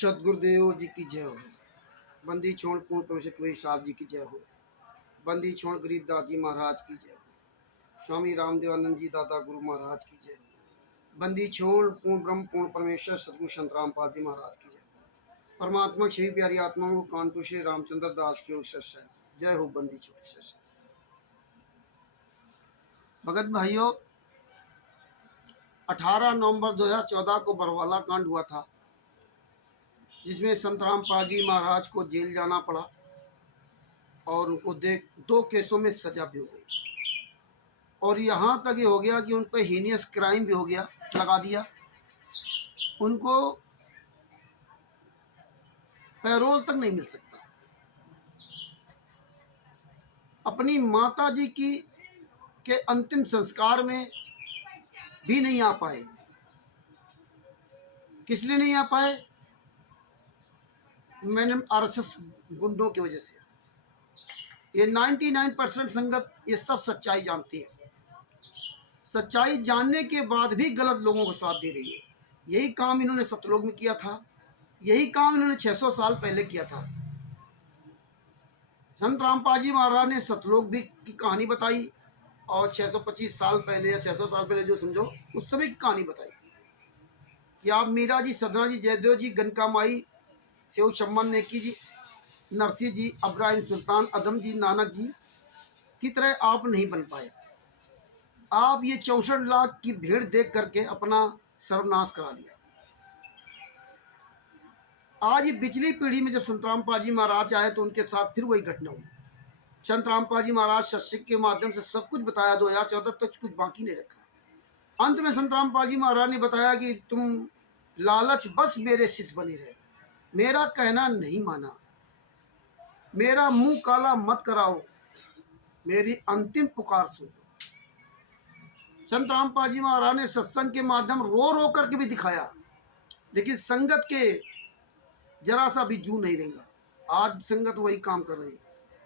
सतगुरुदेव जी की जय हो। बंदी छोड़ पूर्ण परमेश्वर कबीर साहब जी की जय हो। बंदी छोड़ गरीबदास जी महाराज की जय हो। स्वामी रामदेवानंद जी दादा गुरु महाराज की जय हो। बंदी छोड़ पूर्ण ब्रह्म पूर्ण परमेश्वर सतगुरु संत रामपाल जी महाराज की जय हो। परमात्मा श्री प्यारी आत्माओं को कानपुर से रामचंद्र दास की ओर से जय हो। बंदी छोड़ से भगत भाइयों, 18 नवंबर 2014 को बरवाला कांड हुआ था, जिसमें संत रामपाल जी महाराज को जेल जाना पड़ा और उनको 2 केसों में सजा भी हो गई। और यहाँ तक ये हो गया कि उन पर हीनियस क्राइम भी हो गया, लगा दिया। उनको पैरोल तक नहीं मिल सकता। अपनी माता जी की के अंतिम संस्कार में भी नहीं आ पाए। किस लिए नहीं आ पाए? मैंने आरएसएस गुंडों की वजह से। ये 99% संगत ये सब सच्चाई जानती है। सच्चाई जानने के बाद भी गलत लोगों को साथ दे रही है। यही काम इन्होंने सतलोक में किया था, यही काम इन्होंने 600 साल पहले किया था। संत रामपाल जी महाराज ने सतलोक भी की कहानी बताई और 625 साल पहले या 600 साल पहले जो समझो उस समय की कहानी बताई कि आप मीरा जी, सदना जी, जयदेव जी, गनका माई, सेव शम्मन नेकी जी, नरसिंह जी, अब्राहिम सुल्तान, अदम जी, नानक जी की तरह आप नहीं बन पाए। आप ये 64 लाख की भीड़ देख करके अपना सर्वनाश करा लिया। आज ये पिछली पीढ़ी में जब संत रामपाल जी महाराज आए तो उनके साथ फिर वही घटना हुई। संत रामपाल जी महाराज सत्संग के माध्यम से सब कुछ बताया, 2014 तक कुछ बाकी नहीं रखा। अंत में संत रामपाल जी महाराज ने बताया कि तुम लालच बस मेरे शिष्य बने रहे, मेरा कहना नहीं माना, मेरा मुंह काला मत कराओ, मेरी अंतिम पुकार सुन लो। संत रामपाल जी महाराज ने सत्संग के माध्यम रो रो करके भी दिखाया, लेकिन संगत के जरा सा भी जू नहीं रहेगा। आज संगत वही काम कर रही है,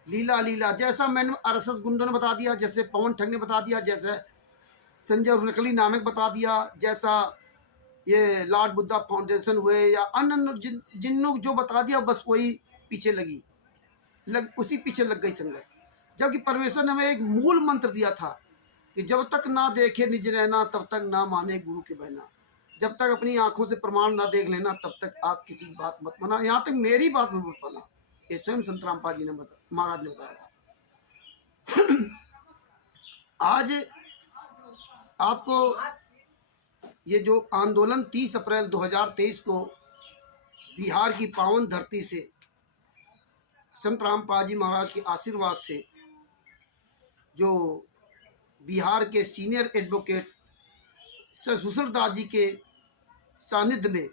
लीला लीला। जैसा मैंने आरएसएस गुंडों ने बता दिया, जैसे पवन ठग ने बता दिया, जैसे संजय नकली नानक बता दिया, जैसा ये लॉर्ड बुद्धा फाउंडेशन हुए या अन्य जिन लोग जो बता दिया, बस वही पीछे उसी पीछे लग गई संगत। जबकि परमेश्वर ने हमें एक मूल मंत्र दिया था कि जब तक ना देखे निज रहना, तब तक ना माने गुरु के बहना। जब तक अपनी आंखों से प्रमाण ना देख लेना, तब तक आप किसी बात मत माना, यहाँ तक मेरी बात में मत माना। ये स्वयं संत रामपाल जी ने महाराज ने बताया। आज आपको ये जो आंदोलन 30 अप्रैल 2023 को बिहार की पावन धरती से संत रामपाल जी महाराज के आशीर्वाद से जो बिहार के सीनियर एडवोकेट शशिभूषण दास जी के सानिध्य में,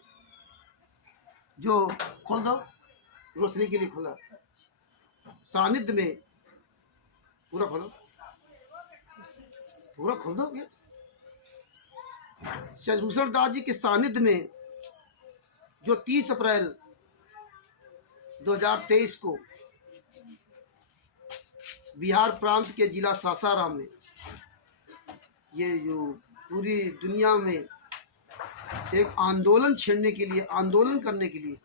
जो खोल दो रोशनी के लिए खोला, सानिध्य में पूरा खोलो, पूरा खोल दो। शशिभूषण दास जी के सानिध्य में जो 30 अप्रैल 2023 को बिहार प्रांत के जिला सासाराम में ये जो पूरी दुनिया में एक आंदोलन छेड़ने के लिए, आंदोलन करने के लिए,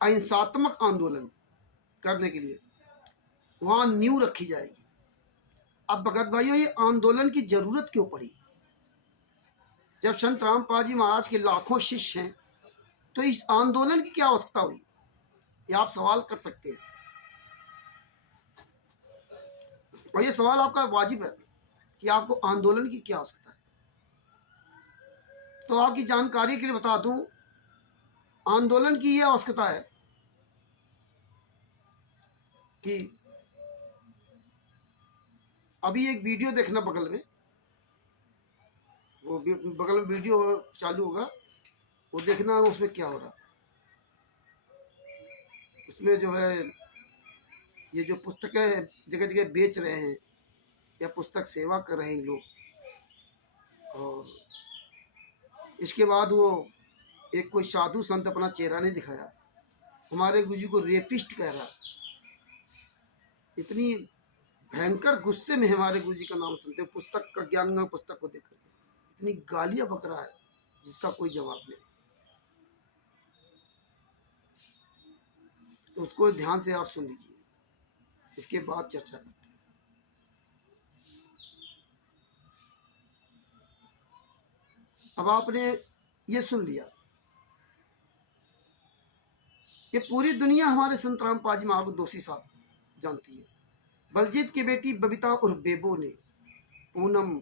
अहिंसात्मक आंदोलन करने के लिए वहाँ नींव रखी जाएगी। अब भगत भाइयों, ये आंदोलन की जरूरत क्यों पड़ी? जब संत रामपाल जी महाराज के लाखों शिष्य हैं तो इस आंदोलन की क्या आवश्यकता हुई? ये आप सवाल कर सकते हैं और ये सवाल आपका वाजिब है कि आपको आंदोलन की क्या आवश्यकता है। तो आपकी जानकारी के लिए बता दूं, आंदोलन की यह आवश्यकता है कि अभी एक वीडियो देखना, बगल में वो बगल में वीडियो चालू होगा, वो देखना उसमें क्या हो रहा। उसमें जो है ये जो पुस्तकें जगह जगह बेच रहे हैं या पुस्तक सेवा कर रहे हैं लोग, और इसके बाद वो एक कोई साधु संत अपना चेहरा नहीं दिखाया, हमारे गुरुजी को रेपिस्ट कह रहा। इतनी भयंकर गुस्से में हमारे गुरुजी का नाम सुनते, पुस्तक का ज्ञान पुस्तक को देख करके इतनी गालियां बक रहा है जिसका कोई जवाब नहीं। तो उसको ध्यान से आप सुन लीजिए, इसके बाद चर्चा करते हैं। अब आपने ये सुन लिया कि पूरी दुनिया हमारे संत रामपाल जी महाराज को दोषी साहब जानती है। बलजीत की बेटी बबीता और बेबो ने, पूनम,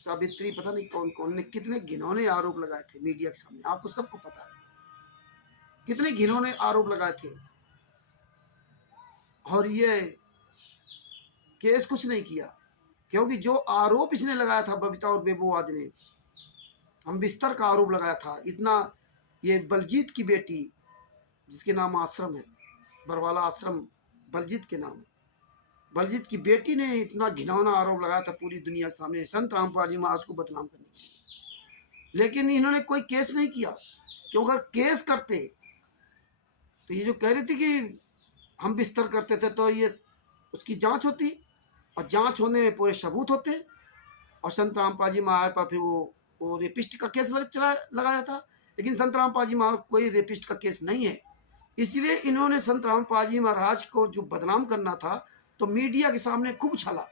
सावित्री, पता नहीं कौन कौन ने कितने घिनौने आरोप लगाए थे मीडिया के सामने, आपको सबको पता है कितने घिनौने आरोप लगाए थे। और ये केस कुछ नहीं किया, क्योंकि जो आरोप इसने लगाया था बबीता और बेबोवाद ने, हम बिस्तर का आरोप लगाया था इतना। ये बलजीत की बेटी, जिसके नाम आश्रम है, बरवाला आश्रम बलजीत के नाम है, बलजीत की बेटी ने इतना घिनौना आरोप लगाया था पूरी दुनिया के सामने संत रामपाल जी महाराज को बदनाम करने के लिए। लेकिन इन्होंने कोई केस नहीं किया, क्योंकि अगर केस करते तो ये जो कह रही थी कि हम बिस्तर करते थे, तो ये उसकी जांच होती और जांच होने में पूरे सबूत होते, और संत रामपाल जी महाराज पर फिर वो रेपिस्ट का केस लगाया था। लेकिन संत रामपाल जी महाराज कोई रेपिस्ट का केस नहीं है, इसलिए इन्होंने संत रामपाल जी महाराज को जो बदनाम करना था तो मीडिया के सामने खूब छाला,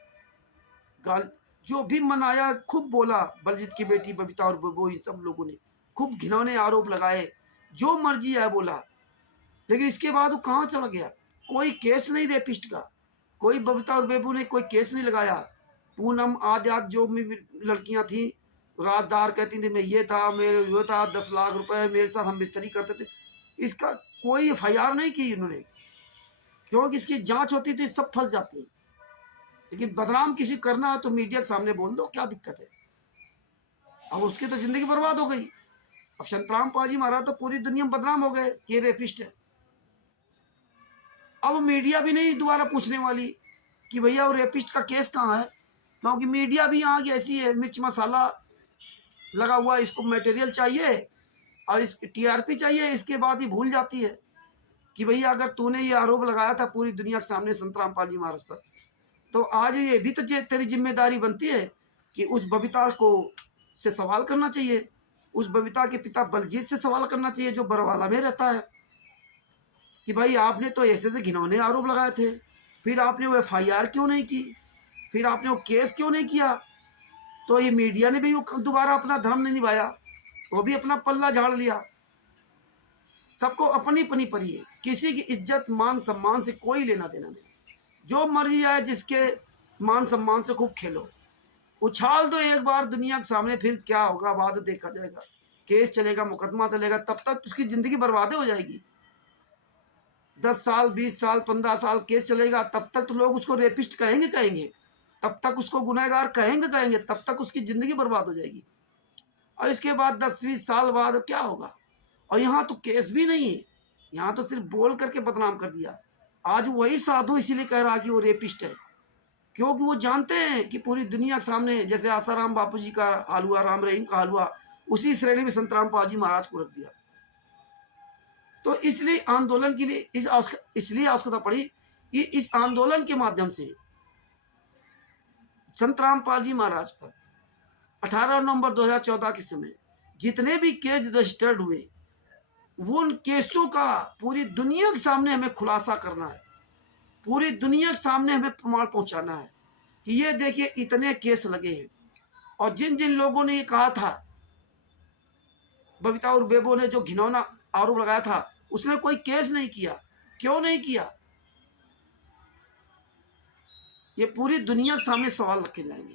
गाल जो भी मनाया खूब बोला। बलजीत की बेटी बबीता और बेबो, इन सब लोगों ने खूब घिनौने आरोप लगाए, जो मर्जी है बोला। लेकिन इसके बाद वो कहाँ चला गया? कोई केस नहीं रेपिस्ट का, कोई बबीता और बेबू ने कोई केस नहीं लगाया। पूनम आदि जो लड़कियां थी राजदार कहती थी मैं ये था, मेरे ये था, 10 लाख रुपए मेरे साथ हम बिस्तरी करते थे, इसका कोई FIR नहीं की इन्होंने, क्योंकि इसकी जांच होती तो सब फंस जाते। लेकिन बदनाम किसी करना है तो मीडिया के सामने बोल दो, क्या दिक्कत है? अब उसकी तो जिंदगी बर्बाद हो गई। अब संत रामपाल जी महाराज तो पूरी दुनिया में बदनाम हो गए, ये रेपिस्ट है। अब मीडिया भी नहीं दोबारा पूछने वाली कि भैया वो रेपिस्ट का केस कहाँ है, क्योंकि मीडिया भी यहाँ की ऐसी है, मिर्च मसाला लगा हुआ, इसको मटेरियल चाहिए और इस TRP चाहिए, इसके बाद ही भूल जाती है कि भैया अगर तूने ये आरोप लगाया था पूरी दुनिया के सामने संत रामपाल जी महाराज पर, तो आज ये भी तो तेरी जिम्मेदारी बनती है कि उस बबीता को से सवाल करना चाहिए, उस बबीता के पिता बलजीत से सवाल करना चाहिए जो बरवाला में रहता है, कि भाई आपने तो ऐसे घिनौने आरोप लगाए थे, फिर आपने वो FIR क्यों नहीं की, फिर आपने वो केस क्यों नहीं किया? तो ये मीडिया ने भी दोबारा अपना धर्म नहीं निभाया, वो भी अपना पल्ला झाड़ लिया। सबको अपनी अपनी परी है, किसी की इज्जत मान सम्मान से कोई लेना देना नहीं। जो मर्जी आए जिसके मान सम्मान से खूब खेलो, उछाल दो एक बार दुनिया के सामने, फिर क्या होगा बाद देखा जाएगा। केस चलेगा, मुकदमा चलेगा, तब तक उसकी जिंदगी बर्बाद हो जाएगी। 10 साल 20 साल 15 साल केस चलेगा, तब तक तो लोग उसको रेपिस्ट कहेंगे, तब तक उसको गुनहगार कहेंगे, तब तक उसकी जिंदगी बर्बाद हो जाएगी। और इसके बाद 10-20 साल बाद क्या होगा? और यहाँ तो केस भी नहीं है, यहाँ तो सिर्फ बोल करके बदनाम कर दिया। आज वही साधु इसीलिए कह रहा कि वो रेपिस्ट है, क्योंकि वो जानते हैं कि पूरी दुनिया के सामने जैसे आसाराम बापू जी का हाल हुआ, राम रहीम का हाल हुआ, उसी श्रेणी में संत रामपाल जी महाराज को रख दिया। तो इसलिए आंदोलन के लिए इसलिए आवश्यकता पड़ी कि इस आंदोलन के माध्यम से संत रामपाल जी महाराज पर 18 नवंबर 2014 के समय जितने भी केस रजिस्टर्ड हुए, वो उन केसों का पूरी दुनिया के सामने हमें खुलासा करना है, पूरी दुनिया के सामने हमें प्रमाण पहुंचाना है कि ये देखिए इतने केस लगे हैं। और जिन जिन लोगों ने ये कहा था, बबीता और बेबो ने जो घिनौना आरोप लगाया था, उसने कोई केस नहीं किया। क्यों नहीं किया? ये पूरी दुनिया के सामने सवाल रखे जाएंगे।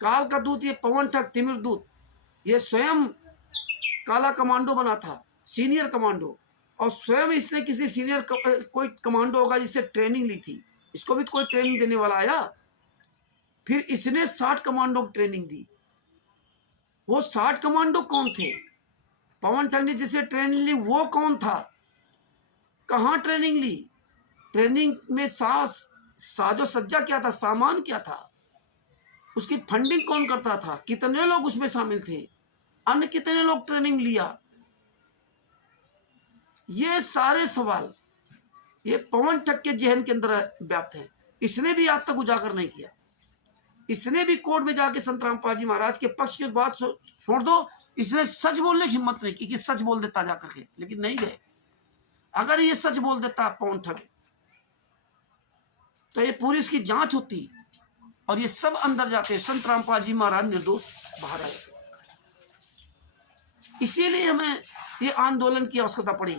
काल का दूत, ये पवन ठग तिमिर दूत, ये स्वयं काला कमांडो बना था, सीनियर कमांडो, और स्वयं इसने किसी सीनियर कोई कमांडो होगा जिससे ट्रेनिंग ली थी, इसको भी तो कोई ट्रेनिंग देने वाला आया। फिर इसने 60 कमांडो की ट्रेनिंग दी। वो 60 कमांडो कौन थे? पवन ठग ने जिससे ट्रेनिंग ली वो कौन था? कहाँ ट्रेनिंग ली? ट्रेनिंग में साजो सज्जा क्या था, सामान क्या था, उसकी फंडिंग कौन करता था, कितने लोग उसमें शामिल थे, अन्य कितने लोग ट्रेनिंग लिया? ये सारे सवाल ये पवन ठग के जहन के अंदर व्याप्त है। इसने भी आज तक उजागर नहीं किया। इसने भी कोर्ट में जाके संत रामपाल जी महाराज के पक्ष की बात छोड़ दो, इसने सच बोलने की हिम्मत नहीं की कि सच बोल देता जा करके, लेकिन नहीं गए। अगर ये सच बोल देता पवन ठग तो ये पूरी इसकी जांच होती और ये सब अंदर जाते, संत रामपाल जी महाराज निर्दोष बाहर आए। इसीलिए हमें ये आंदोलन की आवश्यकता पड़ी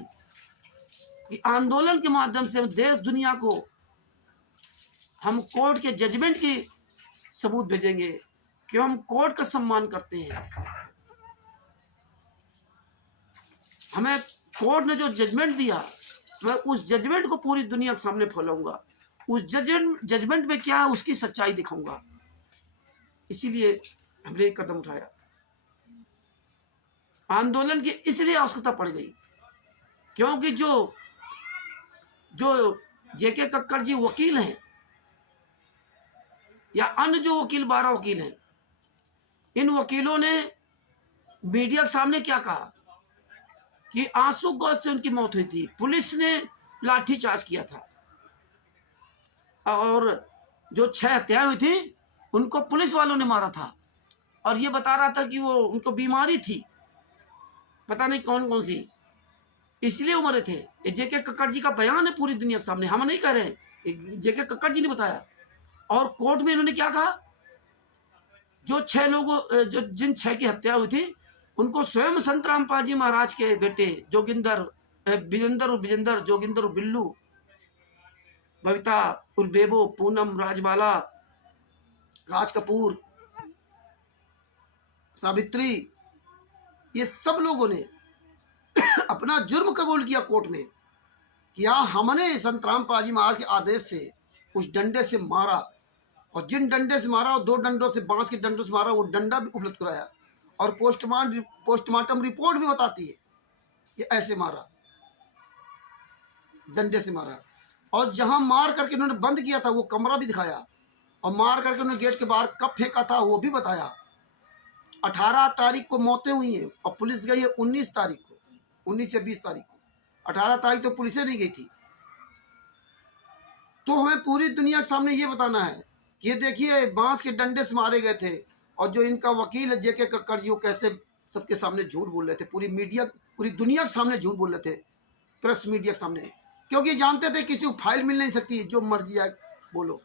कि आंदोलन के माध्यम से हम देश दुनिया को हम कोर्ट के जजमेंट की सबूत भेजेंगे कि हम कोर्ट का सम्मान करते हैं। हमें कोर्ट ने जो जजमेंट दिया, मैं उस जजमेंट को पूरी दुनिया के सामने फैलाऊंगा। उस जजमेंट में क्या है उसकी सच्चाई दिखाऊंगा। इसीलिए हमने एक कदम उठाया। आंदोलन की इसलिए आवश्यकता पड़ गई क्योंकि जो जेके कक्कड़ जी वकील हैं या अन्य जो वकील 12 वकील हैं, इन वकीलों ने मीडिया के सामने क्या कहा कि आंसू गैस से उनकी मौत हुई थी, पुलिस ने लाठीचार्ज किया था और जो 6 हत्याएं हुई थी उनको पुलिस वालों ने मारा था। और ये बता रहा था कि वो उनको बीमारी थी, पता नहीं कौन कौन सी, इसलिए वो मरे थे। ये जेके कक्कड़ जी का बयान है पूरी दुनिया के सामने, हम नहीं कह रहे, जेके कक्कड़ जी ने बताया। और कोर्ट में इन्होंने क्या कहा, जो 6 लोगों जिन 6 की हत्या हुई थी उनको स्वयं संत रामपाल जी महाराज के बेटे जोगिंदर, विजेंदर, जोगिंदर और बिल्लू, बबीता और बेबो, पूनम, राजबाला, राज कपूर, सावित्री, ये सब लोगों ने अपना जुर्म कबूल किया कोर्ट में कि हमने संत रामपाल जी महाराज के आदेश से उस डंडे से मारा, और जिन डंडे से मारा, और 2 डंडों से, बांस के डंडों से मारा, वो डंडा भी उपलब्ध कराया। और पोस्टमार्टम रिपोर्ट भी बताती है कि ऐसे मारा, डंडे से मारा। और जहां मार करके उन्होंने बंद किया था वो कमरा भी दिखाया, और मार करके उन्होंने गेट के बाहर कब फेंका था वो भी बताया। 18 तारीख को मौतें हुई हैं और पुलिस गई है 19 तारीख को, 19 या 20 तारीख को। 18 तारीख तो पुलिस नहीं गई थी। तो हमें पूरी दुनिया के सामने ये बताना है कि ये देखिए बांस के डंडे से मारे गए थे, और जो इनका वकील है जेके कक्कड़ जी वो कैसे सबके सामने झूठ बोल रहे थे, पूरी दुनिया के सामने झूठ बोल रहे थे, प्रेस मीडिया के सामने, क्योंकि जानते थे किसी को फाइल मिल नहीं सकती, जो मर्जी आए बोलो।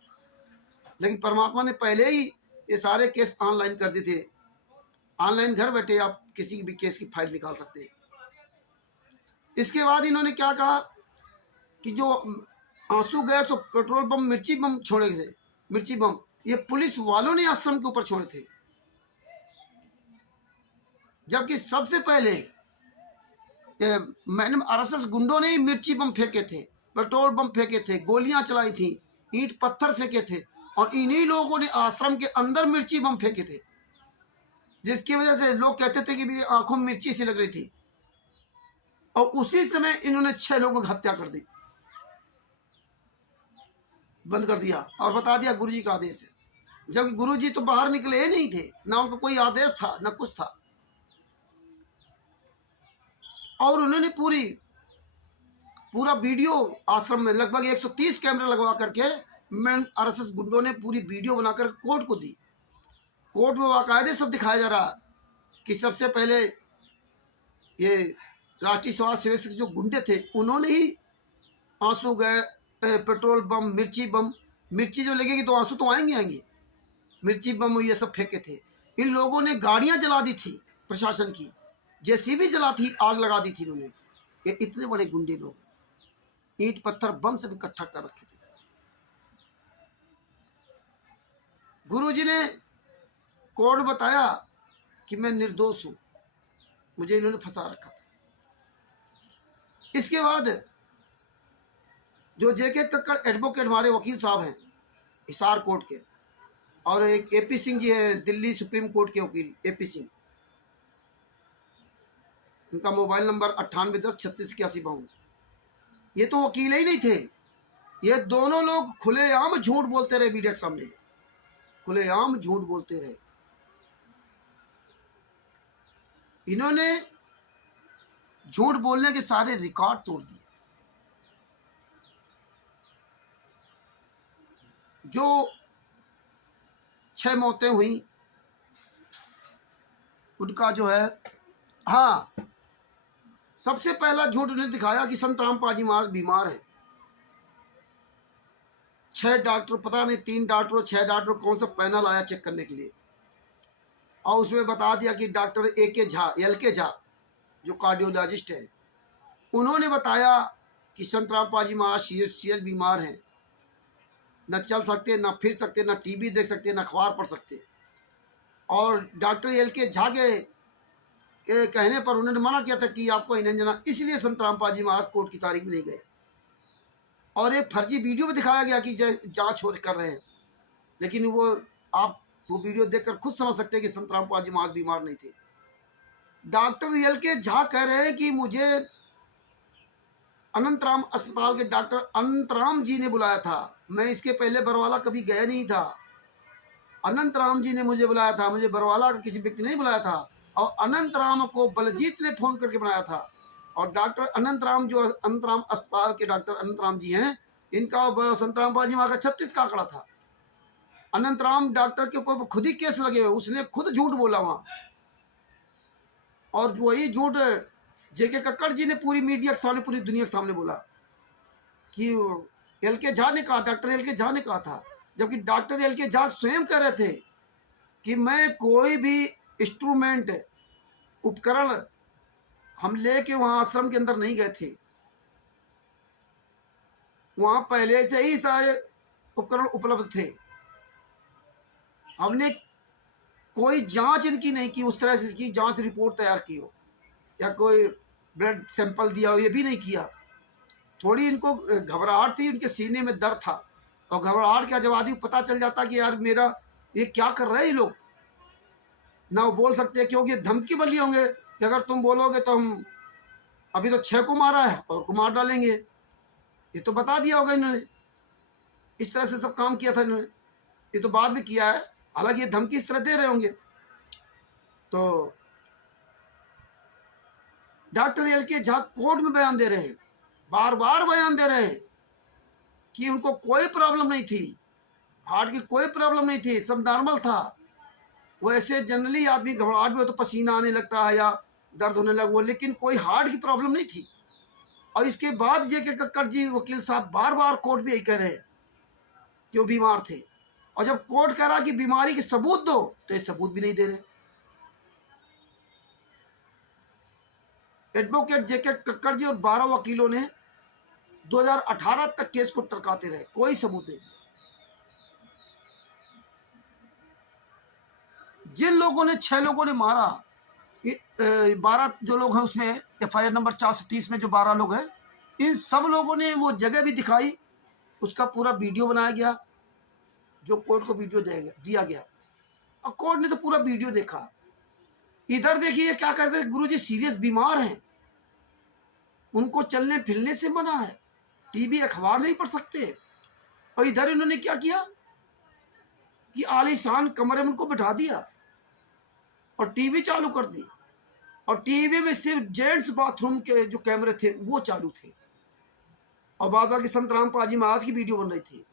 लेकिन परमात्मा ने पहले ही ये सारे केस ऑनलाइन कर दिए थे। ऑनलाइन घर बैठे आप किसी भी केस की फाइल निकाल सकते हैं। इसके बाद इन्होंने क्या कहा कि जो आंसू गैस और पेट्रोल बम, मिर्ची बम छोड़े थे, मिर्ची बम ये पुलिस वालों ने आश्रम के ऊपर छोड़े थे, जबकि सबसे पहले मैडम आरएसएस गुंडों ने ही मिर्ची बम फेंके थे, पेट्रोल बम फेंके थे, गोलियां चलाई थी, ईंट पत्थर फेंके थे, और इन्हीं लोगों ने आश्रम के अंदर मिर्ची बम फेंके थे, जिसकी वजह से लोग कहते थे कि मेरी आंखों में मिर्ची सी लग रही थी। और उसी समय इन्होंने 6 लोगों की हत्या कर दी, बंद कर दिया, और बता दिया गुरुजी का आदेश है, जबकि गुरुजी तो बाहर निकले ही नहीं थे, ना उनका कोई आदेश था ना कुछ था। और उन्होंने पूरा वीडियो आश्रम में लगभग 130 कैमरे लगवा करके आरएसएस गुंडों ने पूरी वीडियो बनाकर कोर्ट को दी। कोर्ट में बाकायदे सब दिखाया जा रहा कि सबसे पहले ये राष्ट्रीय समाज सेवक के जो गुंडे थे उन्होंने ही आंसू गए, पेट्रोल बम, मिर्ची जो लगेगी तो आंसू तो आएंगे, मिर्ची बम ये सब फेंके थे। इन लोगों ने गाड़ियां जला दी थी प्रशासन की, जेसीबी जला थी, आग लगा दी थी इन्होंने। ये इतने बड़े गुंडे लोग, ईंट पत्थर बम सब इकट्ठा कर रखे थे। गुरुजी ने कोर्ट बताया कि मैं निर्दोष हूं, मुझे इन्होंने फंसा रखा था। इसके बाद जो जेके कक्कड़ एडवोकेट हमारे वकील साहब हैं हिसार कोर्ट के, और एक एपी सिंह जी है दिल्ली सुप्रीम कोर्ट के वकील, एपी सिंह, उनका मोबाइल नंबर 9810368152। ये तो वकील ही नहीं थे, ये दोनों लोग खुलेआम झूठ बोलते रहे मीडिया के सामने, खुलेआम झूठ बोलते रहे। इन्होंने झूठ बोलने के सारे रिकॉर्ड तोड़ दिए। जो 6 मौतें हुई उनका जो है, हाँ सबसे पहला झूठ उन्हें दिखाया कि संतराम पाजी महाराज बीमार है। 6 डॉक्टर, पता नहीं 3 डॉक्टर और 6 डॉक्टर कौन सा पैनल आया चेक करने के लिए, और उसमें बता दिया कि डॉक्टर एल के झा जो कार्डियोलॉजिस्ट है, उन्होंने बताया कि संतराम पाजी महाराज सीरियस बीमार हैं, न चल सकते, न फिर सकते, न टीवी देख सकते, न अखबार पढ़ सकते। और डॉक्टर एल के झा के कहने पर उन्होंने मना किया था कि आपको नहीं जाना, इसलिए संतराम पाजी महाराज कोर्ट की तारीख में नहीं गए। और एक फर्जी वीडियो में दिखाया गया कि जांच कर रहे हैं, लेकिन आप वो वीडियो देखकर खुद समझ सकते हैं कि संतराम पाजी महाराज बीमार नहीं थे। डॉक्टर एल के झा कह रहे हैं कि मुझे अनंतराम अस्पताल के डॉक्टर अनंतराम जी ने बुलाया था, मैं इसके पहले बरवाला कभी गया नहीं था। अनंतराम जी ने मुझे बुलाया था, मुझे बरवाला का किसी व्यक्ति ने बुलाया था, और अनंतराम को बलजीत ने फोन करके बनाया था। और डॉक्टर अनंतराम, जो अनंतराम अस्पताल के डॉक्टर अनंतराम जी हैं, इनका संतराम पाजी महाराज का 36 का आंकड़ा था। अनंतराम डॉक्टर के ऊपर खुद ही केस लगे हुए, उसने खुद झूठ बोला वहां, और वही झूठ जेके कक्कड़ जी ने पूरी मीडिया के सामने, पूरी दुनिया के सामने बोला कि एल के झा ने कहा, डॉक्टर एल के झा ने कहा था, जबकि डॉक्टर एल के झा स्वयं कह रहे थे कि मैं कोई भी इंस्ट्रूमेंट, उपकरण हम लेके वहां आश्रम के अंदर नहीं गए थे, वहां पहले से ही सारे उपकरण उपलब्ध थे। हमने कोई जांच इनकी नहीं की, उस तरह से इसकी जांच रिपोर्ट तैयार की हो या कोई ब्लड सैंपल दिया हो, ये भी नहीं किया। थोड़ी इनको घबराहट थी, उनके सीने में दर्द था, और घबराहट का जब आदमी पता चल जाता कि यार मेरा ये क्या कर रहे हैं ये लोग, ना वो बोल सकते, क्योंकि धमकी बन लिए होंगे कि अगर तुम बोलोगे तो हम अभी तो 6 को मारा है और को मार डालेंगे, ये तो बता दिया होगा इन्होंने। इस तरह से सब काम किया था इन्होंने, ये तो बाद में किया है, हालांकि ये धमकी इस तरह दे रहे होंगे। तो डॉक्टर एल के झा कोर्ट में बयान दे रहे हैं, बार बार बयान दे रहे हैं कि उनको कोई प्रॉब्लम नहीं थी, हार्ट की कोई प्रॉब्लम नहीं थी, सब नॉर्मल था। वैसे जनरली आदमी घबराहट में हो तो पसीना आने लगता है या दर्द होने लगा, लेकिन कोई हार्ट की प्रॉब्लम नहीं थी। और इसके बाद जेके कक्कड़ जी वकील साहब बार बार कोर्ट में यही कह रहे हैं कि वो बीमार थे, और जब कोर्ट कह रहा कि बीमारी के सबूत दो, तो ये सबूत भी नहीं दे रहे। एडवोकेट जेके कक्कड़ जी और 12 वकीलों ने 2018 तक केस को टरकाते रहे, कोई सबूत नहीं। जिन लोगों ने 6 लोगों ने मारा, 12 जो लोग हैं उसमें FIR नंबर 430 में जो 12 लोग हैं, इन सब लोगों ने वो जगह भी दिखाई, उसका पूरा वीडियो बनाया गया, जो कोर्ट को वीडियो दिया गया, और कोर्ट ने तो पूरा वीडियो देखा। इधर देखिए क्या करते हैं, गुरुजी सीरियस बीमार हैं, उनको चलने फिरने से मना है, टीवी अखबार नहीं पढ़ सकते, और इधर इन्होंने क्या किया कि आलीशान कमरे में उनको बिठा दिया और टीवी चालू कर दी, और टीवी में सिर्फ जेंट्स बाथरूम के जो कैमरे थे वो चालू थे, और बाबा के संतराम पाजी महाराज की वीडियो बन रही थी,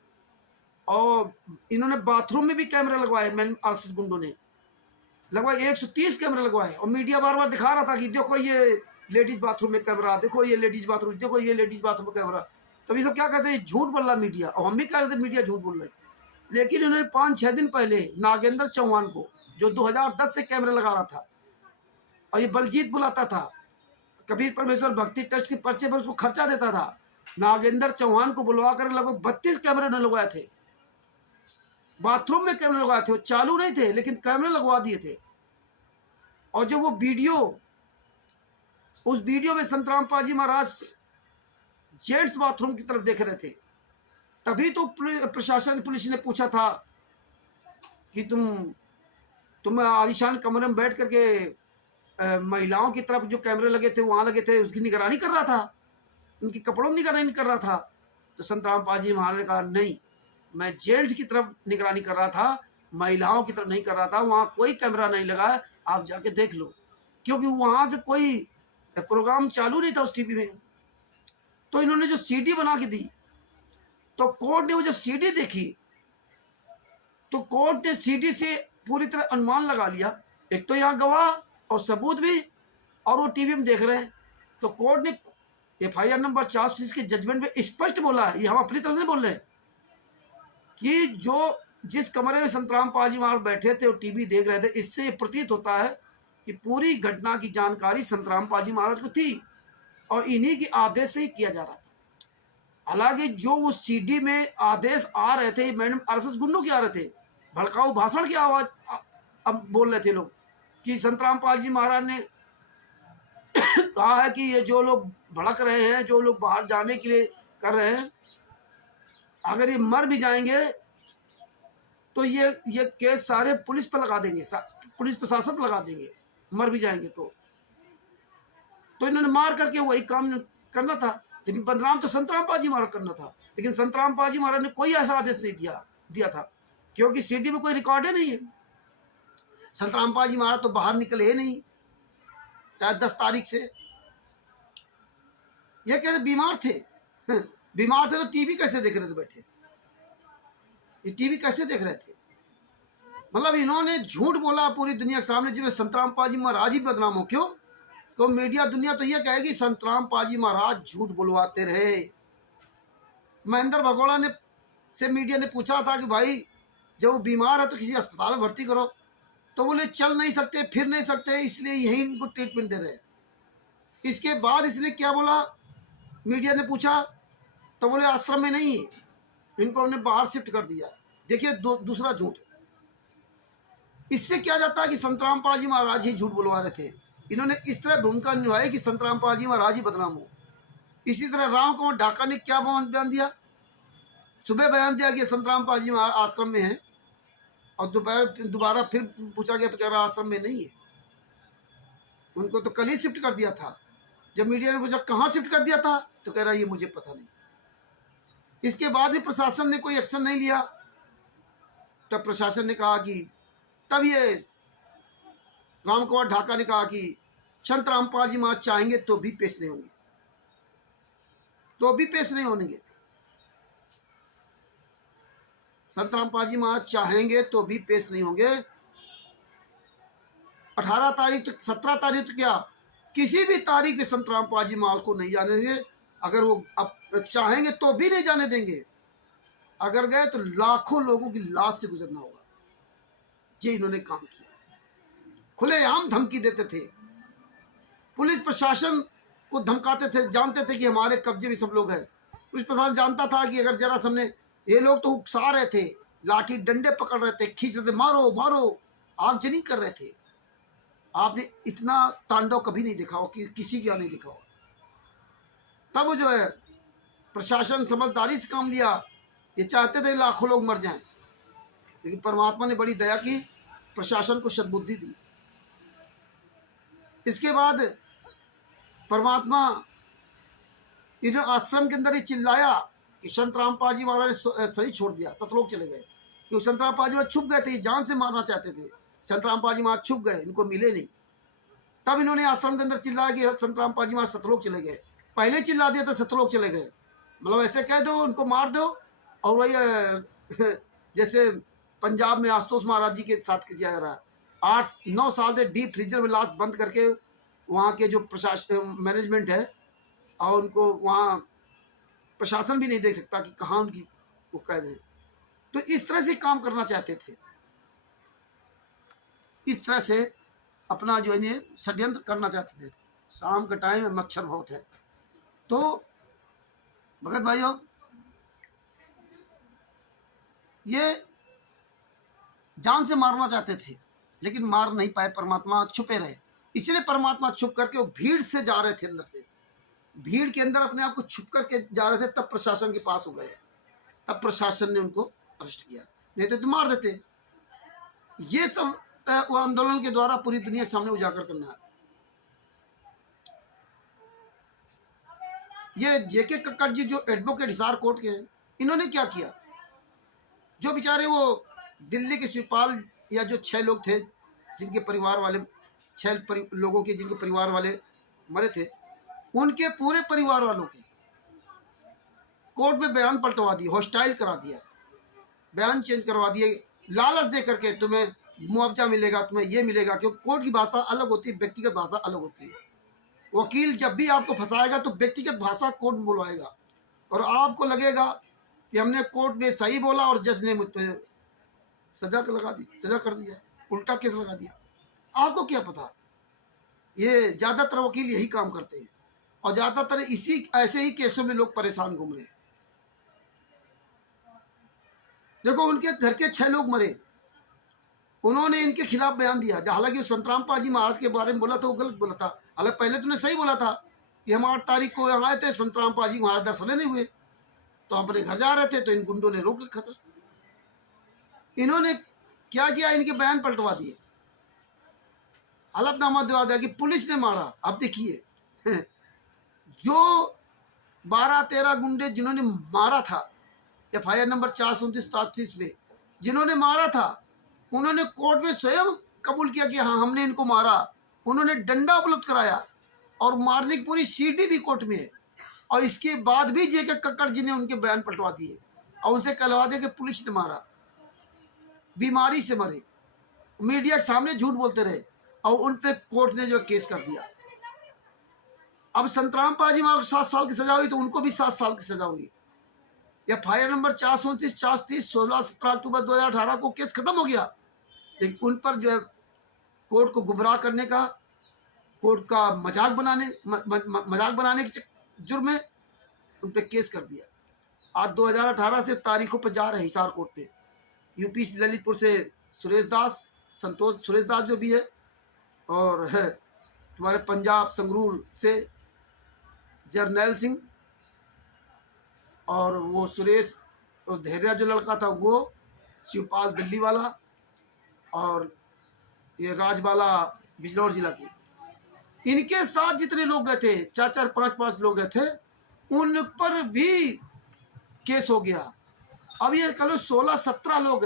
और इन्होंने बाथरूम में भी कैमरे लगवाए, मैन आरएसएस गुंडों ने लगवाए, 130 कैमरे लगवाए, और मीडिया बार बार दिखा रहा था कि देखो ये लेडीज बाथरूम में कैमरा, देखो ये लेडीज बाथरूम, देखो ये लेडीज बाथरूम में कैमरा। तभी सब क्या कहते हैं, झूठ बोल रहा मीडिया, और हम भी कह रहे थे मीडिया झूठ बोल रहे। लेकिन इन्होंने 5-6 दिन पहले नागेंद्र चौहान को, जो 2010 से कैमरे लगा रहा था, और ये बलजीत बुलाता था, कबीर परमेश्वर भक्ति ट्रस्ट के पर्चे पर उसको खर्चा देता था, नागेंद्र चौहान को बुलवा कर लगभग 32 कैमरे उन्होंने लगवाए थे, बाथरूम में कैमरे लगवाए थे, वो चालू नहीं थे लेकिन कैमरे लगवा दिए थे। और जो वो वीडियो, उस वीडियो में संतराम पाजी महाराज जेंट्स बाथरूम की तरफ देख रहे थे, तभी तो प्रशासन पुलिस ने पूछा था कि तुम आलीशान कमरे में बैठ करके महिलाओं की तरफ जो कैमरे लगे थे वहां लगे थे, उसकी निगरानी कर रहा था, उनकी कपड़ों की निगरानी कर रहा था। तो संतराम पाजी महाराज ने कहा नहीं, मैं जेंट्स की तरफ निगरानी कर रहा था, महिलाओं की तरफ नहीं कर रहा था, वहां कोई कैमरा नहीं लगा, आप जाके देख लो, क्योंकि वहां के कोई प्रोग्राम चालू नहीं था उस टीवी में। तो इन्होंने जो सीडी बना के दी, तो कोर्ट ने वो जब सीडी देखी, तो कोर्ट ने सीडी से पूरी तरह अनुमान लगा लिया, एक तो यहाँ गवाह और सबूत भी, और वो टीवी में देख रहे हैं, तो कोर्ट ने FIR नंबर 430 के जजमेंट में स्पष्ट बोला है, ये हम अपनी तरफ से बोल रहे हैं, कि जो जिस कमरे में संतराम पाजी महाराज बैठे थे और टीवी देख रहे थे, इससे ये प्रतीत होता है कि पूरी घटना की जानकारी संतराम पाजी महाराज को थी और इन्हीं के आदेश से ही किया जा रहा था। हालांकि जो उस CD में आदेश आ रहे थे, मैडम RSS गुंडों के आ रहे थे, भड़काऊ भाषण की आवाज अब बोल रहे थे लोग कि संतराम पाल जी महाराज ने कहा है कि ये जो लोग भड़क रहे हैं, जो लोग बाहर जाने के लिए कर रहे हैं, अगर ये मर भी जाएंगे तो ये केस सारे पुलिस पर लगा देंगे, पुलिस प्रशासन पर लगा देंगे, मर भी जाएंगे तो इन्होंने मार करके वही काम करना था। लेकिन बदनाम तो संतराम पाजी महाराज करना था, लेकिन संतराम पाजी महाराज ने कोई ऐसा आदेश नहीं दिया था, क्योंकि CD में कोई रिकॉर्ड ही नहीं है। संतराम पाजी महाराज तो बाहर निकले ही नहीं, शायद 10 तारीख से। ये कह रहे बीमार थे बीमार थे तो टीवी कैसे देख रहे थे बैठे, ये टीवी कैसे देख रहे थे? मतलब इन्होंने झूठ बोला पूरी दुनिया के सामने, जिसमें संतराम पाजी महाराज ही बदनाम हो। क्यों? तो मीडिया दुनिया तो ये कहेगी संतराम पाजी महाराज झूठ बुलवाते रहे। महेंद्र भगोड़ा ने से मीडिया ने पूछा था कि भाई जब वो बीमार है तो किसी अस्पताल में भर्ती करो, तो बोले चल नहीं सकते, फिर नहीं सकते, इसलिए यही इनको ट्रीटमेंट दे रहे हैं। इसके बाद इसने क्या बोला, मीडिया ने पूछा तो बोले आश्रम में नहीं, इनको हमने बाहर शिफ्ट कर दिया। देखिए दूसरा झूठ। इससे क्या जाता है कि संतराम पाजी महाराज ही झूठ बुलवा रहे थे। इन्होंने इस तरह भूमिका निभाई कि संतराम पाजी महाराज ही बदनाम हो। इसी तरह राम कुमार ढाका ने क्या बयान दिया, सुबह बयान दिया कि संतराम पाजी महाराज आश्रम में है, और दोबारा फिर पूछा गया तो कह रहा आश्रम में नहीं है। उनको तो कल ही शिफ्ट कर दिया था। जब मीडिया ने पूछा कहाँ शिफ्ट कर दिया था, तो कह रहा ये मुझे पता नहीं। इसके बाद भी प्रशासन ने कोई एक्शन नहीं लिया। तब प्रशासन ने कहा कि तब ये राम कुमार ढाका ने कहा कि संतराम पाजी महाराज चाहेंगे तो भी पेश नहीं होंगे, तो भी पेश नहीं होंगे। संतराम पाजी महाराज चाहेंगे तो भी पेश नहीं होंगे। 18 तारीख तक, 17 तारीख तक, क्या किसी भी तारीख में संतराम पाजी महाराज को नहीं जाने देंगे। अगर वो अब चाहेंगे तो भी नहीं जाने देंगे। अगर गए तो लाखों लोगों की लाश से गुजरना होगा। ये इन्होंने काम किया। खुलेआम धमकी देते थे, पुलिस प्रशासन को धमकाते थे, जानते थे कि हमारे कब्जे में सब लोग हैं। पुलिस प्रशासन जानता था कि अगर जरा हमने, ये लोग तो उकसा रहे थे, लाठी डंडे पकड़ रहे थे, खींच रहे थे, मारो मारो, आगजनी कर रहे थे। आपने इतना तांडव कभी नहीं देखा हो, कि किसी का नहीं देखा हो। तब जो है प्रशासन समझदारी से काम लिया। ये चाहते थे लाखों लोग मर जाएं, लेकिन परमात्मा ने बड़ी दया की, प्रशासन को सद्बुद्धि दी। इसके बाद परमात्मा इन्हें आश्रम के अंदर ही चिल्लाया कि संतराम पाजी महाराज ने शरीर छोड़ दिया, सतलोक चले गए। क्योंकि संतराम पाजी महाराज छुप गए थे, जान से मारना चाहते थे। संतराम पाजी महाराज छुप गए, इनको मिले नहीं। तब इन्होंने आश्रम के अंदर चिल्लाया कि संतराम पाजी महाराज सतलोक चले गए। पहले चिल्ला दिया था सतलोक चले गए, मतलब ऐसे कह दो, उनको मार दो। और वही जैसे पंजाब में आशुतोष महाराज जी के साथ किया जा रहा है। 8-9 साल से डीप फ्रीजर में लाश बंद करके वहाँ के जो प्रशासन मैनेजमेंट है, और उनको वहाँ प्रशासन भी नहीं देख सकता कि कहाँ उनकी वो कैद है। तो इस तरह से काम करना चाहते थे, इस तरह से अपना जो है षड्यंत्र करना चाहते थे। शाम के टाइम में मच्छर बहुत है। तो भगत भाइयों, ये जान से मारना चाहते थे, लेकिन मार नहीं पाए। परमात्मा छुपे रहे, इसलिए परमात्मा छुप करके वो भीड़ से जा रहे थे, अंदर से भीड़ के अंदर अपने आप को छुप करके जा रहे थे। तब प्रशासन के पास हो गए, तब प्रशासन ने उनको अरेस्ट किया, नहीं तो मार देते। ये सब वो आंदोलन के द्वारा पूरी दुनिया के सामने उजागर करना है। ये जेके कक्कड़ जी जो एडवोकेट हिसार कोर्ट के हैं, इन्होंने क्या किया, जो बेचारे वो दिल्ली के शिवपाल या जो 6 लोग थे जिनके परिवार वाले, 6 लोगों के जिनके परिवार वाले मरे थे, उनके पूरे परिवार वालों के कोर्ट में बयान पलटवा दिए, हॉस्टाइल करा दिया, बयान चेंज करवा दिए, लालच दे करके तुम्हें मुआवजा मिलेगा, तुम्हें ये मिलेगा। क्योंकि कोर्ट की भाषा अलग होती है, व्यक्तिगत भाषा अलग होती है। वकील जब भी आपको फंसाएगा तो व्यक्तिगत भाषा कोर्ट में बुलवाएगा और आपको लगेगा कि हमने कोर्ट में सही बोला और जज ने मुझ पर सजा कर दिया, उल्टा केस लगा दिया। आपको क्या पता? ये ज्यादातर वकील यही काम करते हैं और ज्यादातर इसी ऐसे ही केसों में लोग परेशान घूम रहे हैं। देखो, उनके घर के 6 लोग मरे, उन्होंने इनके खिलाफ बयान दिया। हालांकि संतराम पाजी महाराज के बारे में बोला था वो गलत बोला था। हालांकि पहले तो सही बोला था कि हम 8 तारीख को यहाँ आए थे, संतराम पाजी महाराज दर्शन नहीं हुए, तो अपने घर जा रहे थे तो इन गुंडों ने रोक रखा था। इन्होंने क्या किया, इनके बयान पलटवा दिए, हलफनामा दिवा दिया कि पुलिस ने मारा। अब देखिए जो 12-13 गुंडे जिन्होंने मारा था, FIR नंबर 437 में जिन्होंने मारा था, उन्होंने कोर्ट में स्वयं कबूल किया कि हाँ हमने इनको मारा। उन्होंने डंडा उपलब्ध कराया और मारने की पूरी सीडी भी कोर्ट में है। और इसके बाद भी जेके कक्कड़ जी ने उनके बयान पलटवा दिए और उनसे कहलवा दिया कि पुलिस ने मारा, बीमारी से मरे, मीडिया के सामने झूठ बोलते रहे और उन पे कोर्ट ने जो केस कर दिया। अब संतराम पाजी महाराज को 7 साल की सजा हुई तो उनको भी 7 साल की सजा हुई। FIR नंबर 429, 430, 16-17 अक्टूबर 2018 को केस खत्म हो गया, लेकिन उन पर जो है कोर्ट को गुमराह करने का, कोर्ट का मजाक बनाने के जुर्म में उन पर केस कर दिया। आज 2018 से तारीखों पर जा रहे हिसार कोर्ट पे। यूपी ललितपुर से संतोष सुरेश दास जो भी है, और है तुम्हारे पंजाब संगरूर से जर्नैल सिंह, और वो सुरेश और धैर्य जो लड़का था वो शिवपाल दिल्ली वाला, और ये राजबाला बिजनौर जिला की। इनके साथ जितने लोग गए थे, 4-4, 5-5 लोग गए थे, उन पर भी केस हो गया। अब ये कल 16-17 लोग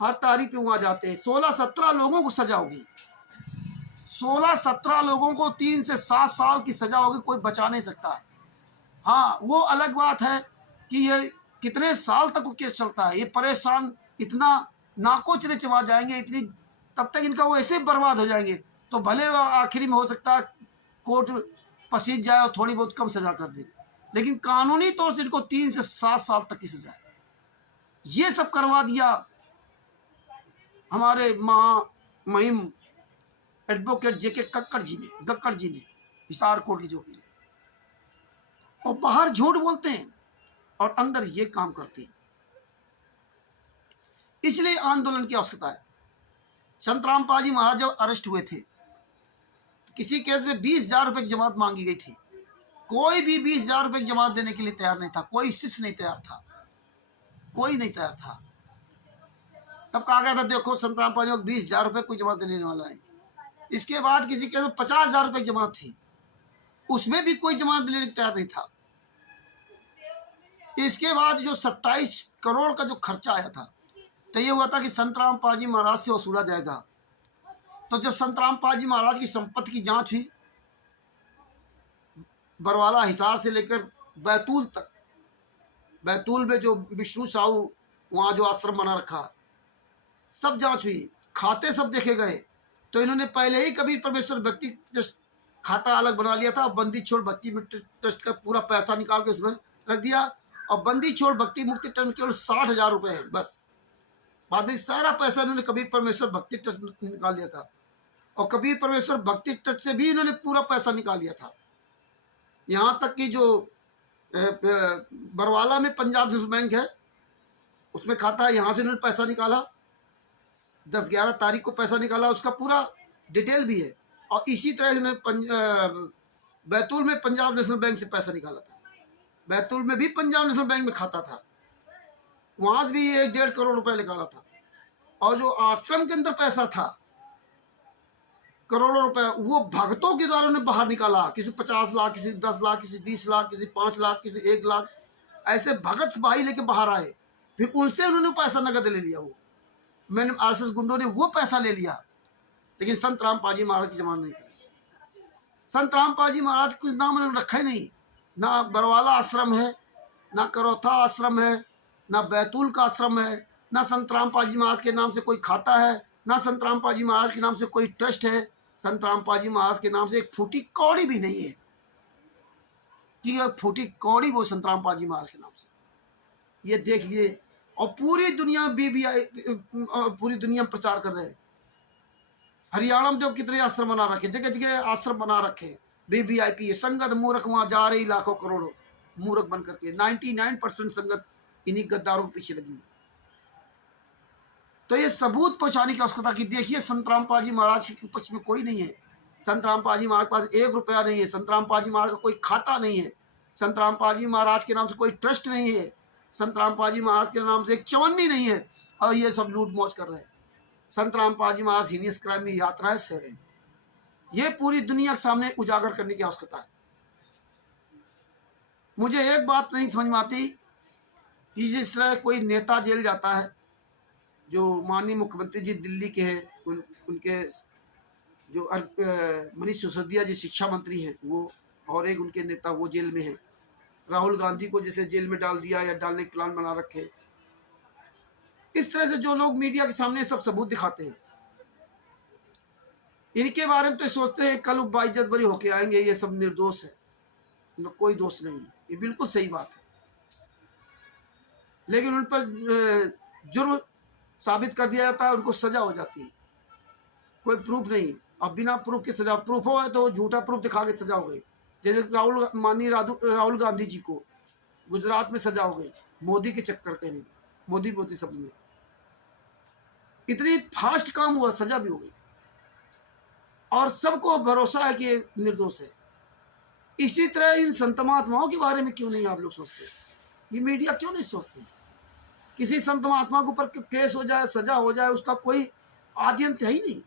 हर तारीख पे वहां जाते हैं, 16-17 लोगों को सजा होगी। 16-17 लोगों को 3 से 7 साल की सजा होगी, कोई बचा नहीं सकता। हाँ, वो अलग बात है कि ये कितने साल तक वो केस चलता है। ये परेशान इतना नाको चले चबा जाएंगे, इतनी तब तक इनका वो ऐसे बर्बाद हो जाएंगे, तो भले आखिरी में हो सकता है कोर्ट पसीज जाए और थोड़ी बहुत कम सजा कर दे, लेकिन कानूनी तौर से इनको 3 से 7 साल तक की सजा है। ये सब करवा दिया हमारे महामहिम एडवोकेट जेके गक्कड़ जी ने हिसार कोर्ट की जो की। और बाहर झूठ बोलते हैं और अंदर ये काम करते हैं। इसलिए आंदोलन की आवश्यकता है। संतराम पाजी महाराज जब अरेस्ट हुए थे तो किसी केस में 20,000 रुपए की जमानत मांगी गई थी। कोई भी 20,000 रुपए की जमानत देने के लिए तैयार नहीं था, कोई शिष्य नहीं तैयार था, कोई नहीं तैयार था। तब कहा गया था देखो संतराम पाजी को 20,000 रुपए कोई जमानत देने वाला है। इसके बाद किसी केस में 50,000 रुपए की जमानत थी, उसमें भी कोई जमानत देने को तैयार नहीं था। इसके बाद जो 27 करोड़ का जो खर्चा आया था, तो ये हुआ था कि संतराम पाजी महाराज से वसूला जाएगा। तो जब संतराम पाजी महाराज की संपत्ति की जांच हुई, बरवाला हिसार से लेकर बैतूल तक, बैतूल में जो विष्णु साहू वहाँ जो आश्रम बना रखा, सब जांच हुई, खाते सब देखे गए। तो इन्होंने पहले ही कबीर परमेश्वर भक्ति ट्रस्ट खाता अलग बना लिया था, बंदी छोड़ भक्ति ट्रस्ट का पूरा पैसा निकाल के उसमें रख दिया, और बंदी छोड़ भक्ति मुक्ति ट्रस्ट केवल 60,000 रुपए है बस। बाद में सारा पैसा इन्होंने कबीर परमेश्वर भक्ति ट्रस्ट में निकाल लिया था, और कबीर परमेश्वर भक्ति ट्रस्ट से भी इन्होंने पूरा पैसा निकाल लिया था। यहाँ तक कि जो बरवाला में पंजाब नेशनल बैंक है उसमें खाता है, यहाँ से इन्होंने पैसा निकाला, 10-11 तारीख को पैसा निकाला, उसका पूरा डिटेल भी है। और इसी तरह इन्होंने बैतूल में पंजाब नेशनल बैंक से पैसा निकाला था, बैतूल में भी पंजाब नेशनल बैंक में खाता था, वहां से भी 1-1.5 करोड़ रुपए निकाला था। और जो आश्रम के अंदर पैसा था करोड़ों रुपए, वो भक्तों के द्वारा उन्हें बाहर निकाला। किसी 50 लाख, किसी 10 लाख, किसी 20 लाख, किसी 5 लाख, किसी 1 लाख, ऐसे भगत भाई लेके बाहर आए, फिर उनसे उन्होंने पैसा नगद ले लिया। वो मैंने RSS गुंडों ने वो पैसा ले लिया, लेकिन संत राम पाजी महाराज की जमानत नहीं करी। संत राम पाजी महाराज कुछ नाम उन्होंने रखा ही नहीं, ना बरवाला आश्रम है, ना करौथा आश्रम है, ना बैतूल का आश्रम है, ना संत राम पाजी महाराज के नाम से कोई खाता है, ना संत राम पाजी महाराज के नाम से कोई ट्रस्ट है, संत रामपाल जी महाराज के नाम से एक फूटी कौड़ी भी नहीं है कि फूटी कौड़ी वो संत रामपाल जी महाराज के नाम से। ये देखिए, और पूरी दुनिया बीबीआई पूरी दुनिया में प्रचार कर रहे हैं। हरियाणा में देखो कितने आश्रम बना रखे, जगह जगह आश्रम बना रखे। बीबीआईपी संगत मूर्ख वहां जा रही, लाखों करोड़ों मूर्ख बन करके। 99% संगत इन्हीं गद्दारों के पीछे लगी। तो ये सबूत पहुंचाने की आवश्यकता की देखिए, संत रामपाल जी महाराज के पक्ष में कोई नहीं है। संत रामपाल जी महाराज के पास 1 रुपया नहीं है। संत रामपाल जी महाराज का कोई खाता नहीं है। संत रामपाल जी महाराज के नाम से कोई ट्रस्ट नहीं है। संत रामपाल जी महाराज के नाम से एक चवन्नी नहीं है, और ये सब लूट मौज कर रहे हैं। संत रामपाल जी महाराज हीनियस क्राइम में यात्राएं सह रहे हैं। ये पूरी दुनिया के सामने उजागर करने की आवश्यकता है। मुझे एक बात नहीं समझ में आती कि जिस तरह कोई नेता जेल जाता है, जो माननीय मुख्यमंत्री जी दिल्ली के हैं, उनके जो मनीष सिसोदिया जी शिक्षा मंत्री हैं वो, और एक उनके नेता वो जेल में है। राहुल गांधी को जैसे जेल में डाल दिया या डालने के प्लान बना रखे। इस तरह से जो लोग मीडिया के सामने सब सबूत दिखाते हैं, इनके बारे में तो सोचते हैं कल बाइज्जत बरी होके आएंगे, ये सब निर्दोष है, इनका कोई दोष नहीं है। ये बिल्कुल सही बात है, लेकिन उन पर जुर्म साबित कर दिया जाता है, उनको सजा हो जाती है। कोई प्रूफ नहीं, अब बिना प्रूफ के सजा, प्रूफ हो तो झूठा प्रूफ दिखा के सजा हो गई। जैसे माननीय राहुल गांधी जी को गुजरात में सजा हो गई, मोदी के चक्कर के नहीं, मोदी सब में इतनी फास्ट काम हुआ, सजा भी हो गई, और सबको भरोसा है कि ये निर्दोष है। इसी तरह इन संत महात्माओं के बारे में क्यों नहीं आप लोग सोचते? ये मीडिया क्यों नहीं सोचते? किसी संत महात्मा के ऊपर केस हो जाए, सजा हो जाए, उसका कोई आदि अंत है ही नहीं,